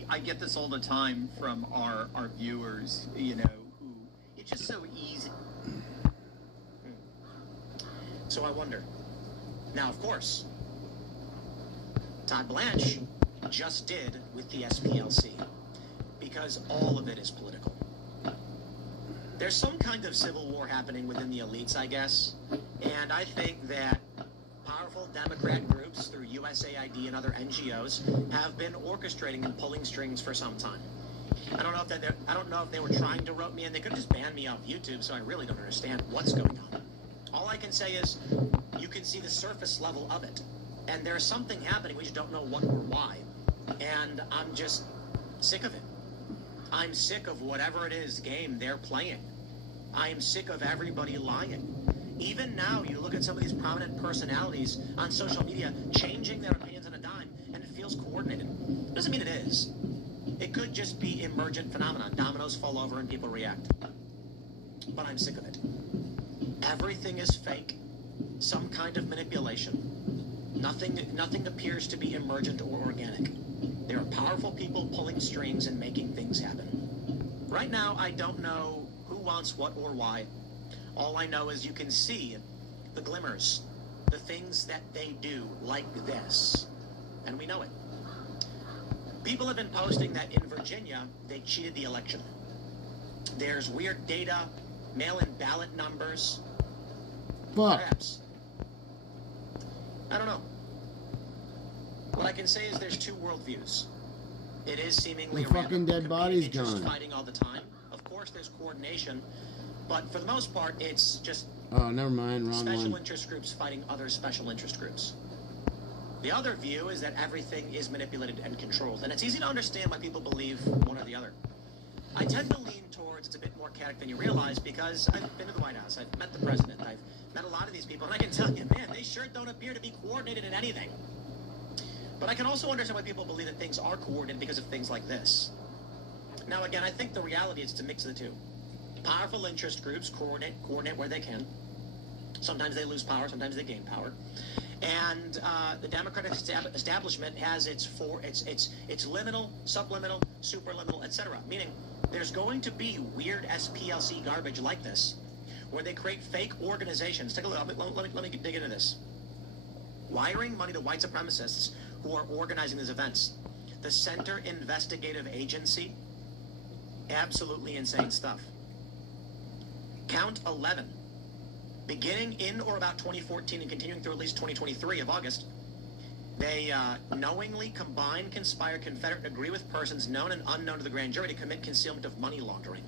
I get this all the time from our viewers, you know, who, it's just so easy. So I wonder. Now, of course, Todd Blanche just did with the SPLC, because all of it is political. There's some kind of civil war happening within the elites, I guess, and I think that powerful Democrat groups through USAID and other NGOs have been orchestrating and pulling strings for some time. I don't know if they were trying to rope me in. They could just ban me off YouTube, so I really don't understand what's going on. All I can say is you can see the surface level of it, and there's something happening. We just don't know what or why, and I'm just sick of it. I'm sick of whatever it is game they're playing. I'm sick of everybody lying. Even now, you look at some of these prominent personalities on social media changing their opinions on a dime, and it feels coordinated. Doesn't mean it is. It could just be emergent phenomenon. Dominoes fall over and people react. But I'm sick of it. Everything is fake. Some kind of manipulation. Nothing appears to be emergent or organic. There are powerful people pulling strings and making things happen. Right now, I don't know who wants what or why. All I know is you can see the glimmers, the things that they do like this, and we know it. People have been posting that in Virginia, they cheated the election. There's weird data, mail-in ballot numbers. Perhaps. I don't know. What I can say is there's two worldviews. It is seemingly the fucking dead body's gone. Fighting all the time. Of course, there's coordination. But for the most part, it's just oh, never mind, wrong special one. interest groups fighting other special interest groups. The other view is that everything is manipulated and controlled. And it's easy to understand why people believe one or the other. I tend to lean towards it's a bit more chaotic than you realize because I've been to the White House, I've met the president, I've met a lot of these people, and I can tell you, man, they sure don't appear to be coordinated in anything. But I can also understand why people believe that things are coordinated because of things like this. Now, again, I think the reality is to mix the two. Powerful interest groups coordinate where they can. Sometimes they lose power, sometimes they gain power. And the Democratic establishment has its liminal, subliminal, superliminal, etc. Meaning there's going to be weird SPLC garbage like this, where they create fake organizations. Take a look. Let me dig into this. Wiring money to white supremacists who are organizing these events. The Center Investigative Agency. Absolutely insane stuff. Count 11. Beginning in or about 2014 and continuing through at least 2023 of August, they knowingly combine, conspire, confederate, and agree with persons known and unknown to the grand jury to commit concealment of money laundering.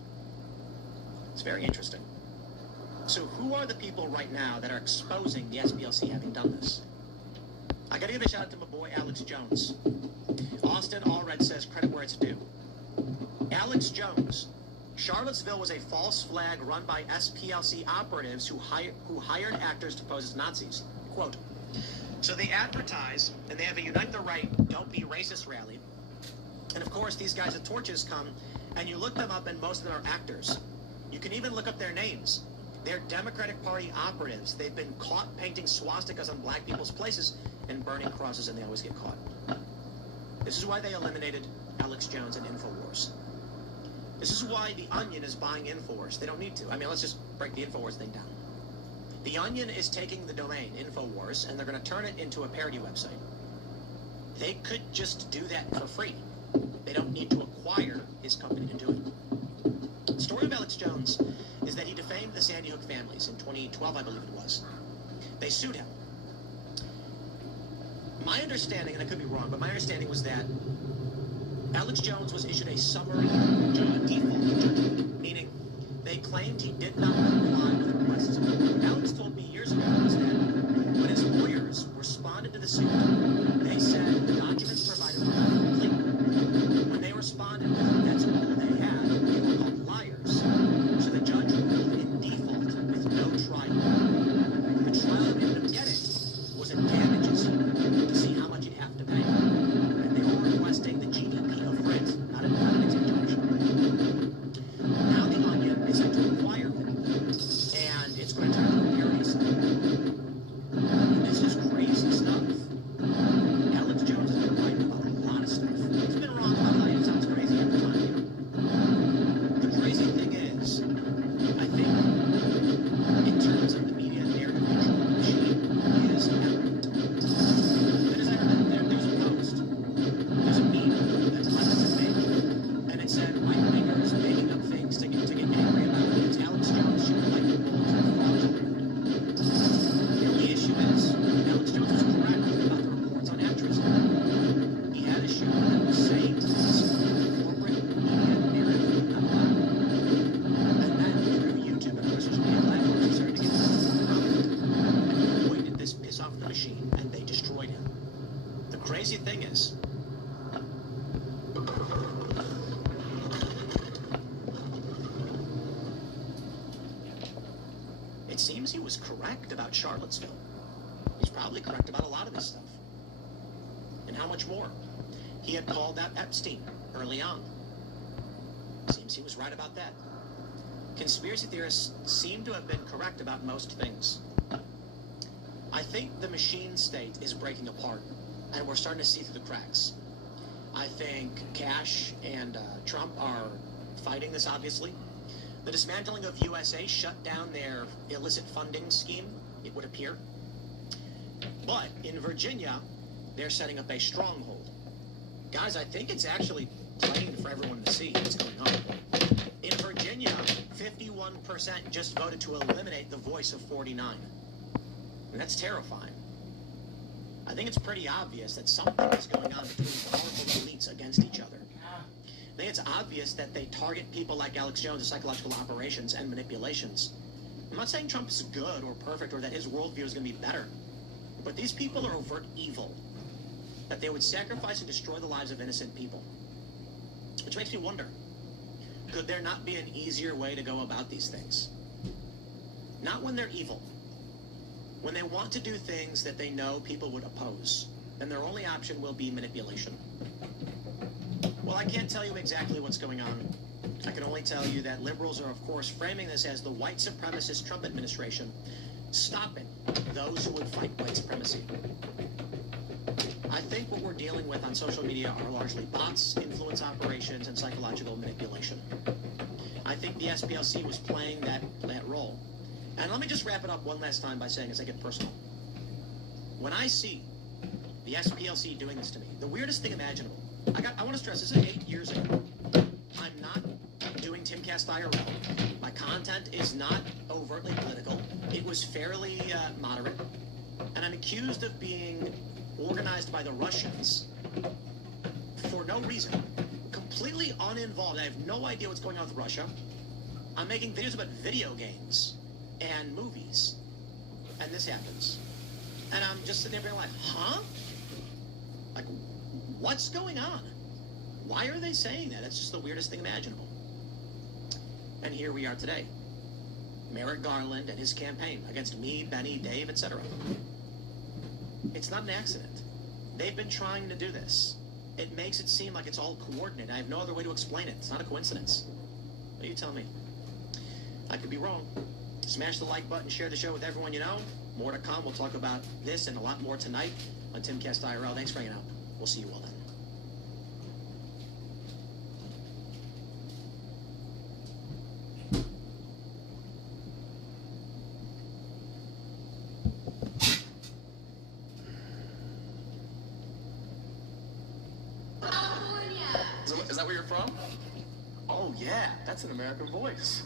It's very interesting. So who are the people right now that are exposing the SPLC having done this? I gotta give a shout out to my boy Alex Jones. Austin Allred says credit where it's due. Alex Jones. Charlottesville was a false flag run by SPLC operatives who hired actors to pose as Nazis. Quote, so they advertise, and they have a Unite the Right, Don't Be Racist rally. And of course, these guys with torches come, and you look them up, and most of them are actors. You can even look up their names. They're Democratic Party operatives. They've been caught painting swastikas on black people's places and burning crosses, and they always get caught. This is why they eliminated Alex Jones and InfoWars. This is why The Onion is buying InfoWars. They don't need to. I mean, let's just break the InfoWars thing down. The Onion is taking the domain, InfoWars, and they're going to turn it into a parody website. They could just do that for free. They don't need to acquire his company to do it. The story of Alex Jones is that he defamed the Sandy Hook families in 2012, I believe it was. They sued him. My understanding, and I could be wrong, but my understanding was that Alex Jones was issued a summary default judgment, meaning they claimed he did not comply with the requests. What Alex told me years ago was that when his lawyers responded to the suit, they said the documents provided were not complete. When they responded with that's all they had, they were called liars. So the judge ruled in default with no trial. The trial they ended up getting was in damages to see how much he'd have to pay. And they were requesting the GDP of rent, not an exaggeration. Now the Onion is set to acquire it, and it's going to turn into a parody site. This is crazy stuff. Alex Jones has been right about a lot of stuff. He's been wrong about a lot. It sounds crazy at the time here. The crazy thing is, I think, in terms of the media narrative control machine, he is evident. That is evident. There's a post. There's a meme that Clemens had made, and it said, right-wingers making up things to get angry about it. It's Alex Jones shooting lightning bolts and fraudulent. The only issue is, Alex Jones was correct about the reports on altruism. He had a show that was saying this corporate media narrative would not allow. And then through YouTube and other social media platforms, he started to get and boy, did this piss off the machine, and they destroyed him. The crazy thing is, it seems he was correct about Charlottesville. He's probably correct about a lot of this stuff. And how much more? He had called out Epstein early on. Seems he was right about that. Conspiracy theorists seem to have been correct about most things. I think the machine state is breaking apart, and we're starting to see through the cracks. I think Cash and Trump are fighting this, obviously. The dismantling of USA shut down their illicit funding scheme, it would appear. But in Virginia, they're setting up a stronghold. Guys, I think it's actually plain for everyone to see what's going on. In Virginia, 51% just voted to eliminate the voice of 49. And that's terrifying. I think it's pretty obvious that something is going on between powerful elites against each other. I think it's obvious that they target people like Alex Jones as psychological operations and manipulations. I'm not saying Trump is good or perfect or that his worldview is going to be better, but these people are overt evil, that they would sacrifice and destroy the lives of innocent people. Which makes me wonder, could there not be an easier way to go about these things? Not when they're evil. When they want to do things that they know people would oppose, then their only option will be manipulation. Well, I can't tell you exactly what's going on. I can only tell you that liberals are, of course, framing this as the white supremacist Trump administration stopping those who would fight white supremacy. I think what we're dealing with on social media are largely bots, influence operations, and psychological manipulation. I think the SPLC was playing that role. And let me just wrap it up one last time by saying, as I get personal, when I see the SPLC doing this to me, the weirdest thing imaginable, I want to stress, this is 8 years ago. I'm not doing Timcast IRL. My content is not overtly political. It was fairly moderate. And I'm accused of being organized by the Russians for no reason. Completely uninvolved. I have no idea what's going on with Russia. I'm making videos about video games and movies. And this happens. And I'm just sitting there being like, huh? Like, what's going on? Why are they saying that? It's just the weirdest thing imaginable. And here we are today. Merrick Garland and his campaign against me, Benny, Dave, etc. It's not an accident. They've been trying to do this. It makes it seem like it's all coordinated. I have no other way to explain it. It's not a coincidence. What do you tell me? I could be wrong. Smash the like button, share the show with everyone you know. More to come. We'll talk about this and a lot more tonight on Timcast IRL. Thanks for hanging out. We'll see you all then. Is that where you're from? Oh, yeah. That's an American voice.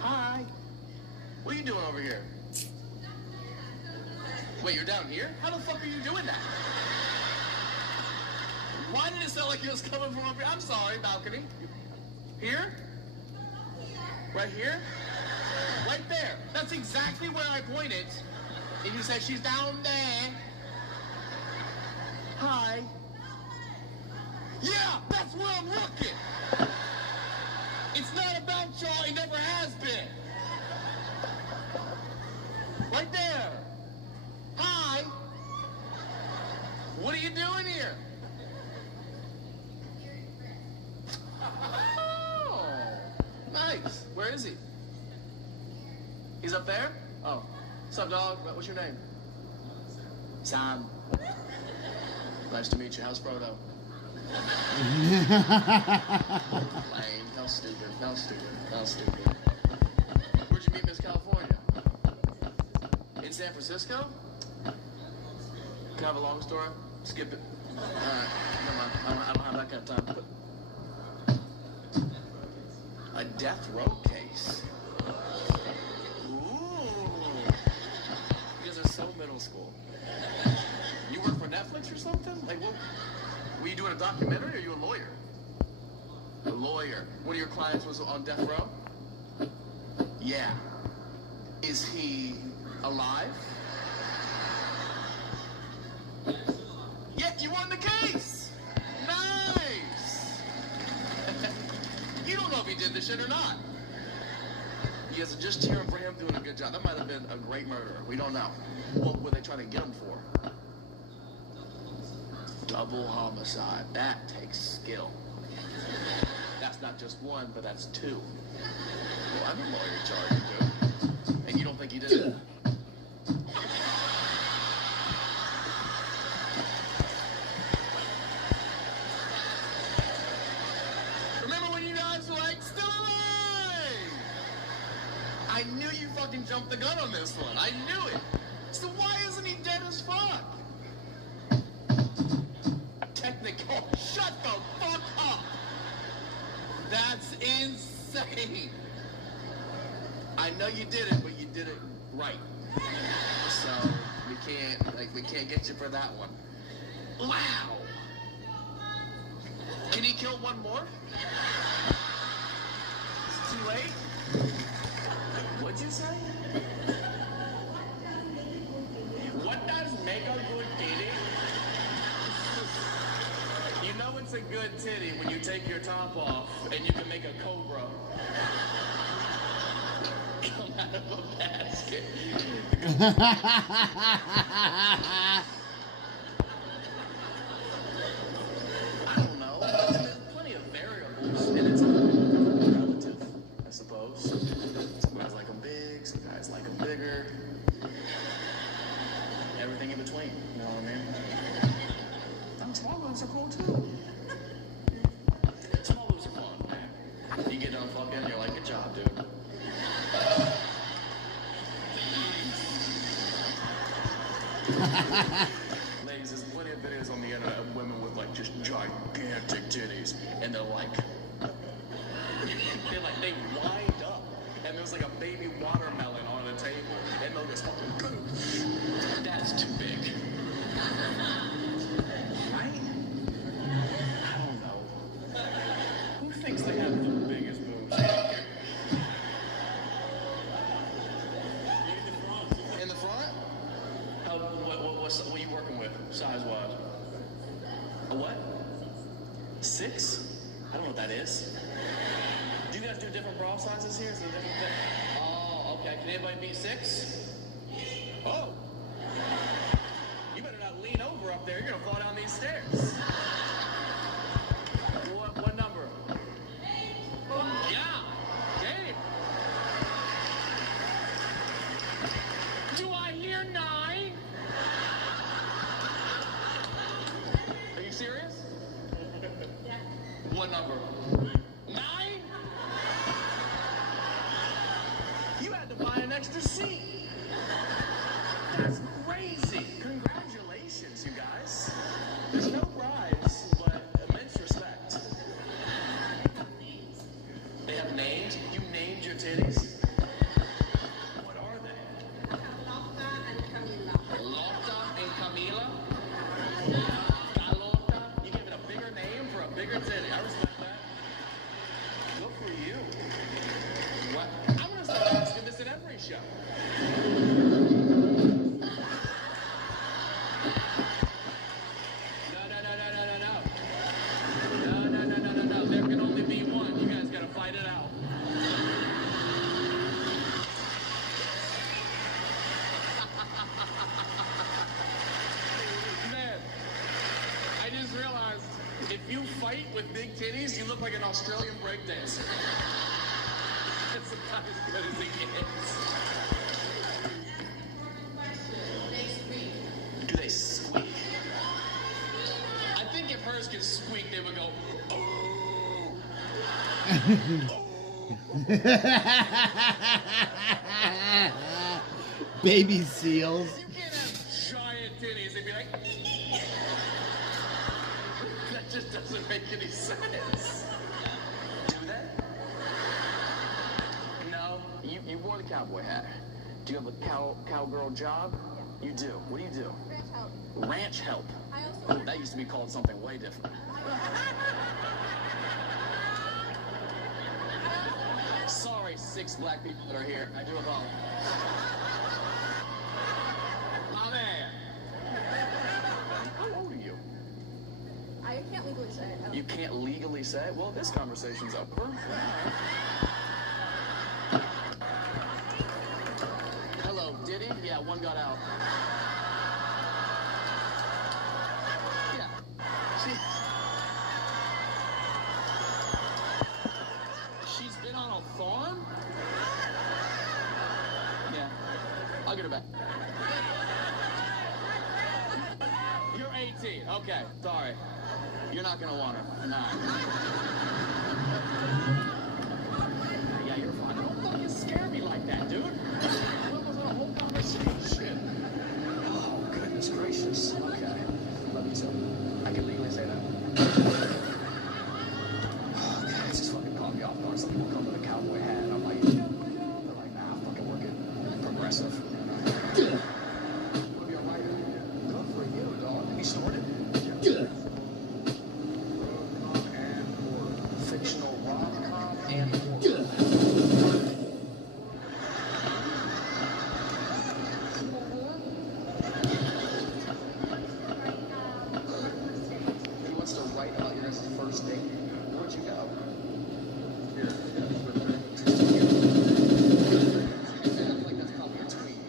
Hi. What are you doing over here? Wait, you're down here? How the fuck are you doing that? Why did it sound like you was coming from up here? I'm sorry, balcony. Here? Right here? Right there. That's exactly where I pointed. And you said she's down there. Hi. Yeah, that's where I'm looking. It's not about y'all. It never has been. Right there. Hi. What are you doing here? Oh, nice. Where is he? He's up there? Oh. What's up, dog? What's your name? Sam. Nice to meet you. How's Frodo? Lame. How stupid. How stupid. How stupid. Where'd you meet Miss California? In San Francisco? Can I have a long story? Skip it. Alright. Come on. I don't have that kind of time. A death row case. Ooh. You guys are so middle school. You work for Netflix or something? Like, what? Were you doing a documentary or are you a lawyer? A lawyer. One of your clients was on death row? Yeah. Is he alive? Yeah, you won the case! Nice! You don't know if he did this shit or not. You guys are just cheering for him doing a good job. That might have been a great murderer. We don't know. What were they trying to get him for? Double homicide. That takes skill. That's not just one, but that's two. Well, I'm a lawyer in charge, too. And you don't think he did it? Remember when you guys were like, still alive? I knew you fucking jumped the gun on this one. I knew it. So why isn't he dead as fuck? Technical. Shut the fuck up. That's insane. I know you did it, but you did it right. So we can't get you for that one. Wow. Can he kill one more? Is it too late? What'd you say? What does make a good titty? You know it's a good titty when you take your top off and you can make a cobra come out of a basket. I don't know. There's plenty of variables, and it's all relative, I suppose. Some guys like them big, some guys like them bigger. Everything in between, you know what I mean? Small boobs are cool too. Small boobs are fun. You get done fucking, you're like, good job, dude. Ladies, there's plenty of videos on the internet of women with like just gigantic titties, and they're like they wind up, and there's like a baby watermelon on the table, and they'll just that's too big. Right? I don't know. Who thinks they have the biggest boobs? In the front? What are you working with, size-wise? A what? 6? I don't know what that is. Do you guys do different bra sizes here? Is it a different thing? Oh, okay. Can anybody beat 6? Oh! You better up there. You're gonna fall down these stairs. What number? Yeah, Dave. Do I hear 9? Are you serious? Yeah. What number? 9? You had to buy an extra seat. That's crazy. Congratulations, you guys. There's no prize, but immense respect. They have names? You named your titties? What are they? Lotta and Camila. Lotta and Camila? Carlota? You give it a bigger name for a bigger titty. I respect that. Good for you. What? I'm gonna start asking this at every show. No. There can only be one. You guys gotta fight it out. Man, I just realized if you fight with big titties, you look like an Australian breakdancer. It's about as good as it gets. Do they squeak? I think if hers could squeak, they would go, oh. Baby seals. You can't have giant titties and be like, that just doesn't make any sense. Do they? No? You wore the cowboy hat. Do you have a cowgirl job? Yeah. You do. What do you do? Ranch help. Ranch help? I also that used to be called something way different. Sorry, 6 black people that are here. I do apologize. My man. How old are you? I can't legally say it. You can't legally say it? Well, this conversation's over. Hello, did he? Yeah, one got out. Yeah. She's been on a farm? Yeah. I'll get her back. You're 18. Okay, sorry. You're not gonna want her. Nah. Yeah, you're fine. Don't fucking scare me like that, dude. What was our whole conversation? Oh, goodness gracious. Okay. Love you too. I can legally say that. Okay, it's just fucking caught me off guard. Some people come with a cowboy hat, and I'm like, they're like, nah, fucking working. Progressive. We'll be a writer. Good for you, dog. You snorted? Yeah. Fictional rom-com and horror. He wants to write about your guys' first date. Where'd you go? Here. I feel like that's probably a tweet.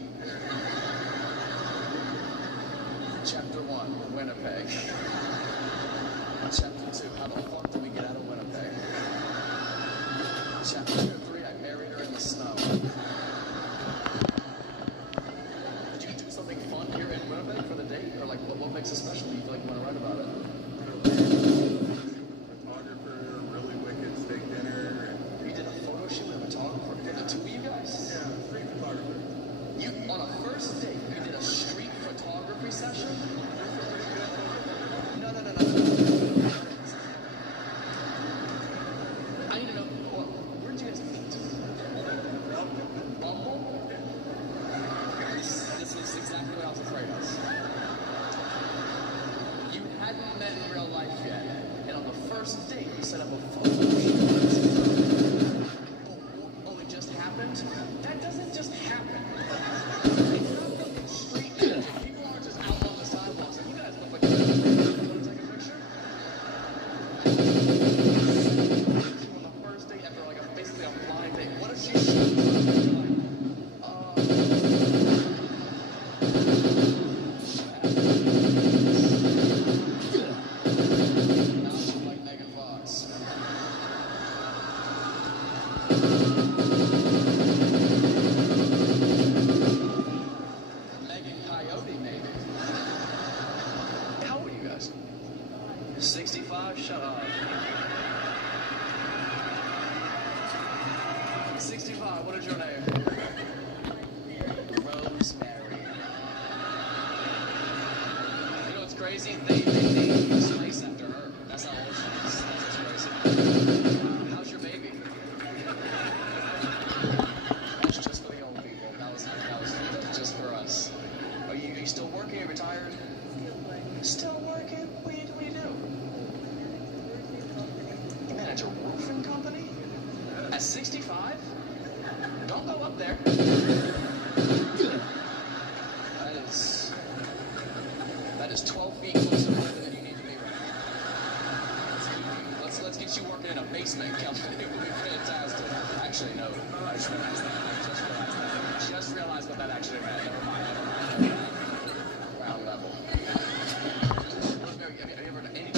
Chapter 1, Winnipeg. Chapter 2, how the fuck do we get out of Winnipeg? Chapter 2 and 3, I married her in the snow. Did you do something fun here in Winnipeg for the date? Or like, what makes it special? Do you feel like you want to write about it? Photographer, really wicked steak dinner. You did a photo shoot with a photographer? Did the 2 of you guys? Yeah, street photographer. You, on a first date, you did a street photography session? No. I need to know, where'd you guys meet? Bumble? This is exactly what I was afraid of. You hadn't met in real life yet, and on the first date, you set up a photo shoot. Oh, it just happened? That doesn't just happen. It's not fucking street magic. People aren't just out on the sidewalks. You guys look like you're going to take a picture. On the first date, after like basically a blind date, what if she showed up? Coyote, maybe. How old are you guys? 65? Shut up. 65, what is your name? Rosemary. You know what's crazy? They named this place after her. That's how old she is. That's crazy. How's your baby? That's just for the old people. That was just for us. Are you still working? Are you retired? Still working? What do you do? You manage a roofing company? At 65? Don't go up there. That is 12 feet closer than you need to be right now. Let's get you working in a basement, Kelly. It would be fantastic. Actually, no. I just realized that. Just realized what that actually meant. Never mind. Ground level. Rosemary, have you ever done any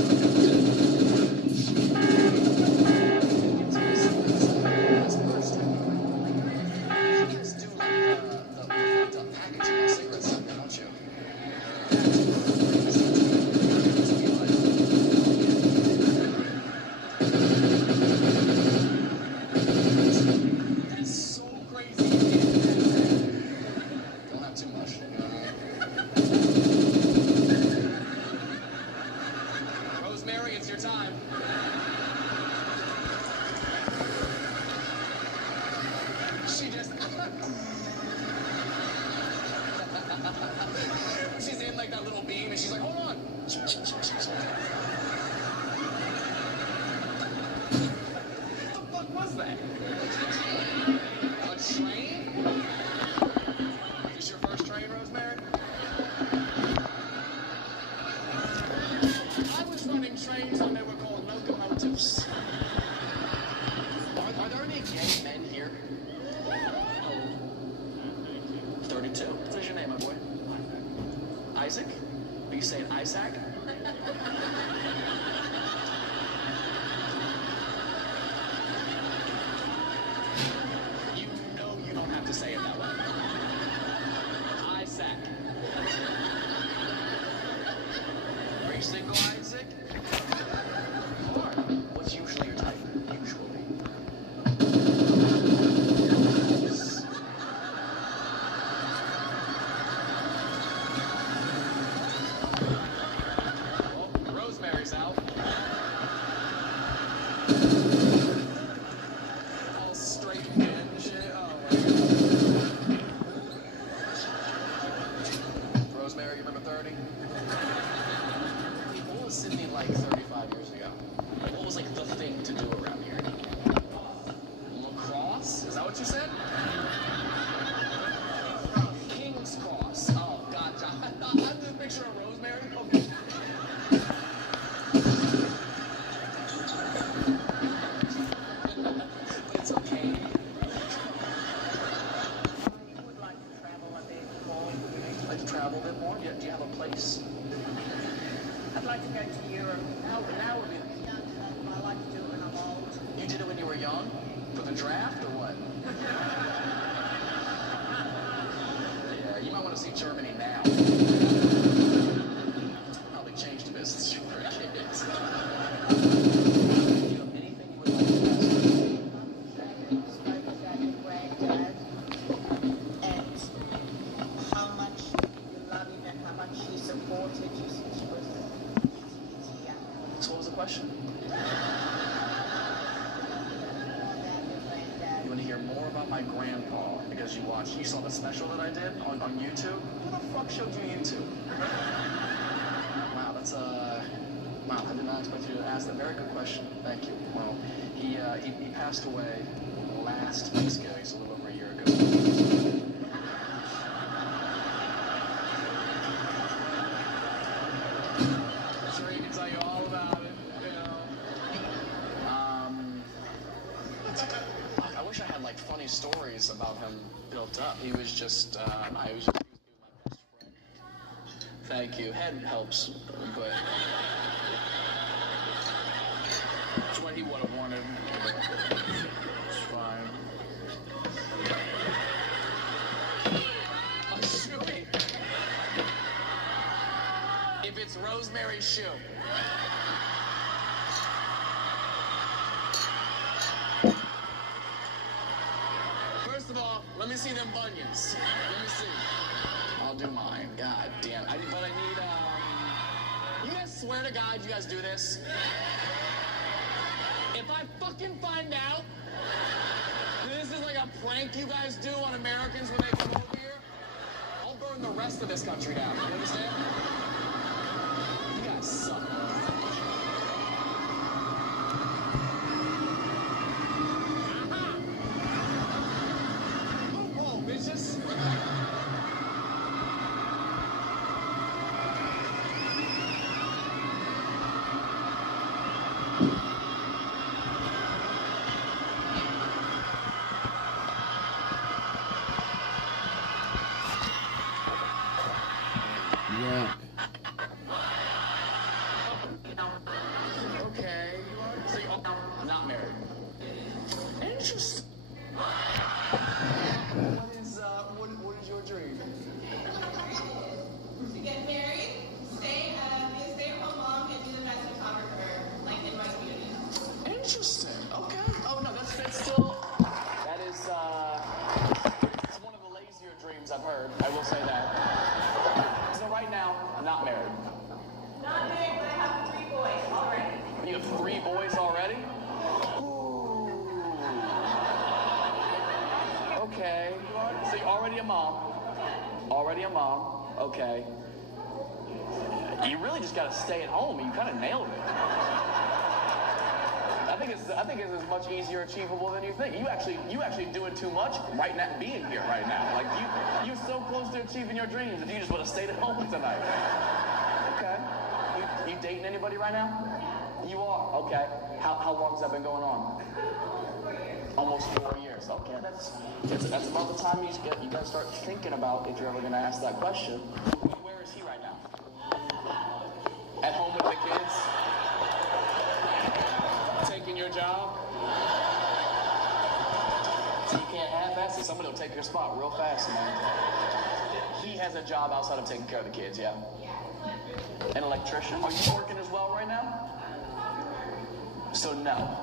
Rosemary, it's your time. She just... she's in like that little beam and she's like, hold on. What the fuck was that? A train? Is this your first train, Rosemary? I was running trains when they were called locomotives. Are there any gay men here? 32. What's your name, my boy? Isaac? Are you saying Isaac? You know you don't have to say it that way. Isaac. Are you single, Isaac? You are. What's usually your type? Usually. Well, Rosemary's out. All straightened in and shit. Oh, my. Rosemary, you remember 30? What was Sydney like 35 years ago? What was like the thing to do around here? Lacrosse? Is that what you said? King's Cross. Oh, gotcha. I'm just picturing Rosemary. Okay. It's okay. You would like to travel a bit more? Like to travel a bit more? Do you have a place? I'd like to go to Europe. Now would be I like to do it when I'm old. You did it when you were young? For the draft or what? Yeah, you might want to see Germany now. Probably change the business for kids. Do you have anything you would like to ask? And how much you love him and how much he supported you since you was young. So what was the question? You want to hear more about my grandpa because you saw the special that I did on YouTube? Who the fuck showed you YouTube? Wow, that's wow, I did not expect you to ask that. Very good question. Thank you. Well, he passed away last Thanksgiving, so a little over a year ago. I'm sure he can tell you all about it, you know. I wish I had like funny stories about him built up. He was just, he was my best friend. Thank you. Head helps, but it's what he would have wanted. It's fine. A shoey. If it's Rosemary's shoe. First of all, let me see them bunions. Let me see. I'll do mine. God damn. But I need, you guys swear to God you guys do this? If I fucking find out that this is like a prank you guys do on Americans when they come over here, I'll burn the rest of this country down. You understand? You guys suck. Oh, bitches. Yeah. Okay. So I'm not married. Interesting. What is your dream? To get married, be a stay-at-home mom, and be the best photographer, like in my community. Interesting. Okay. Oh no, that's still. That is it's one of the lazier dreams I've heard. I will say that. So right now, I'm not married. Not married, but I have 3 boys already. You have 3 boys already? Okay. So you're already a mom. Already a mom. Okay. You really just gotta stay at home. You kind of nailed it. I think it's as much easier achievable than you think. You actually doing too much right now, being here right now. Like you're so close to achieving your dreams if you just would have stayed at home tonight. Okay. You dating anybody right now? You are. Okay. How long has that been going on? 4 years. Almost 4 years. Okay, that's about the time you gotta start thinking about if you're ever gonna ask that question. Where is he right now? At home with the kids? Taking your job? So you can't half-ass it. Somebody will take your spot real fast, man. He has a job outside of taking care of the kids, yeah? An electrician? Are you working as well right now? So no.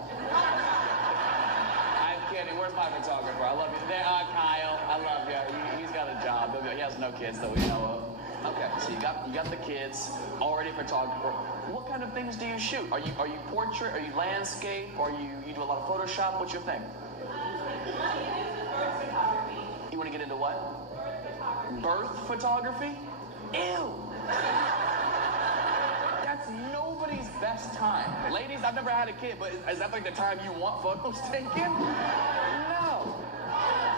I'm kidding. Where's my photographer? I love you. There, Kyle. I love you. He's got a job. He has no kids that we know of. Okay, so you got the kids. Already a photographer. What kind of things do you shoot? Are you portrait? Are you landscape? Or you do a lot of Photoshop? What's your thing? You want to get into what? Birth photography? Ew. That's nobody's best time. Ladies, I've never had a kid, but is that like the time you want photos taken? No.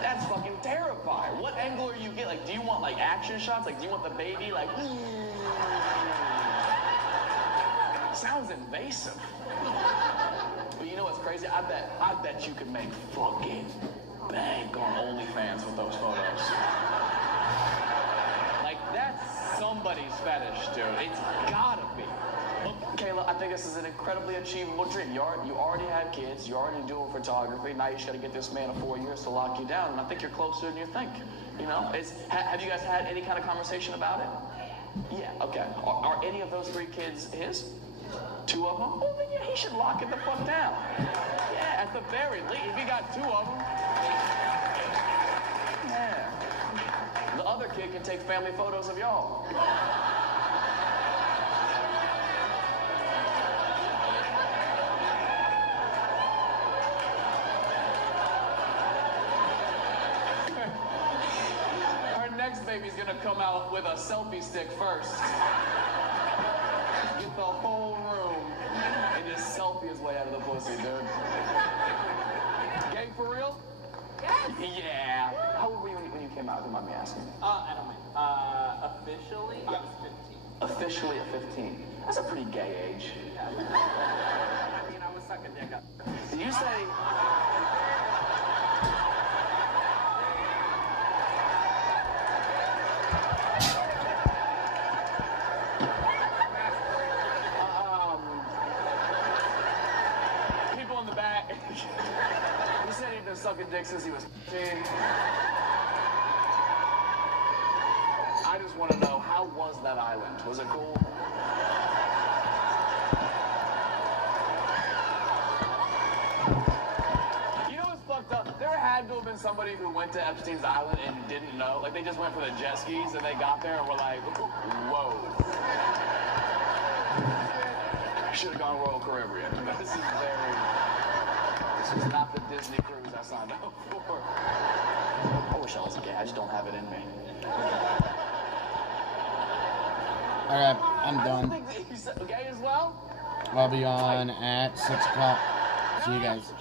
That's fucking terrifying. What angle are you getting? Like, do you want like action shots? Like, do you want the baby like? Sounds invasive. But you know what's crazy? I bet you could make fucking bank on OnlyFans with those photos. Like, that's somebody's fetish, dude. It's gotta be. Look, Kayla, I think this is an incredibly achievable dream. You already had kids. You're already doing photography. Now you just gotta get this man of 4 years to lock you down. And I think you're closer than you think. You know, have you guys had any kind of conversation about it? Yeah, okay. Are any of those 3 kids his? 2 of them? Well, then yeah, he should lock it the fuck down. Yeah, at the very least, if he got 2 of them. Yeah. The other kid can take family photos of y'all. Our next baby's gonna come out with a selfie stick first. Get the whole room and just selfie his way out of the pussy, dude. Gay for real? Yes. Yeah. How old were you when you came out? Don't mind me asking. I don't mind. Officially, I was 15. Officially at 15. That's a pretty gay age. Yeah. You know, I was sucking dick up. Did you say... sucking dick since he was 15. I just want to know, how was that island? Was it cool? You know what's fucked up? There had to have been somebody who went to Epstein's Island and didn't know. Like, they just went for the jet skis and they got there and were like, whoa. Should have gone Royal Caribbean. This is not the Disney cruise I signed up for. I wish I was gay. I just don't have it in me. Alright, I'm done. Gay as well? I'll be on at 6 o'clock. See you guys.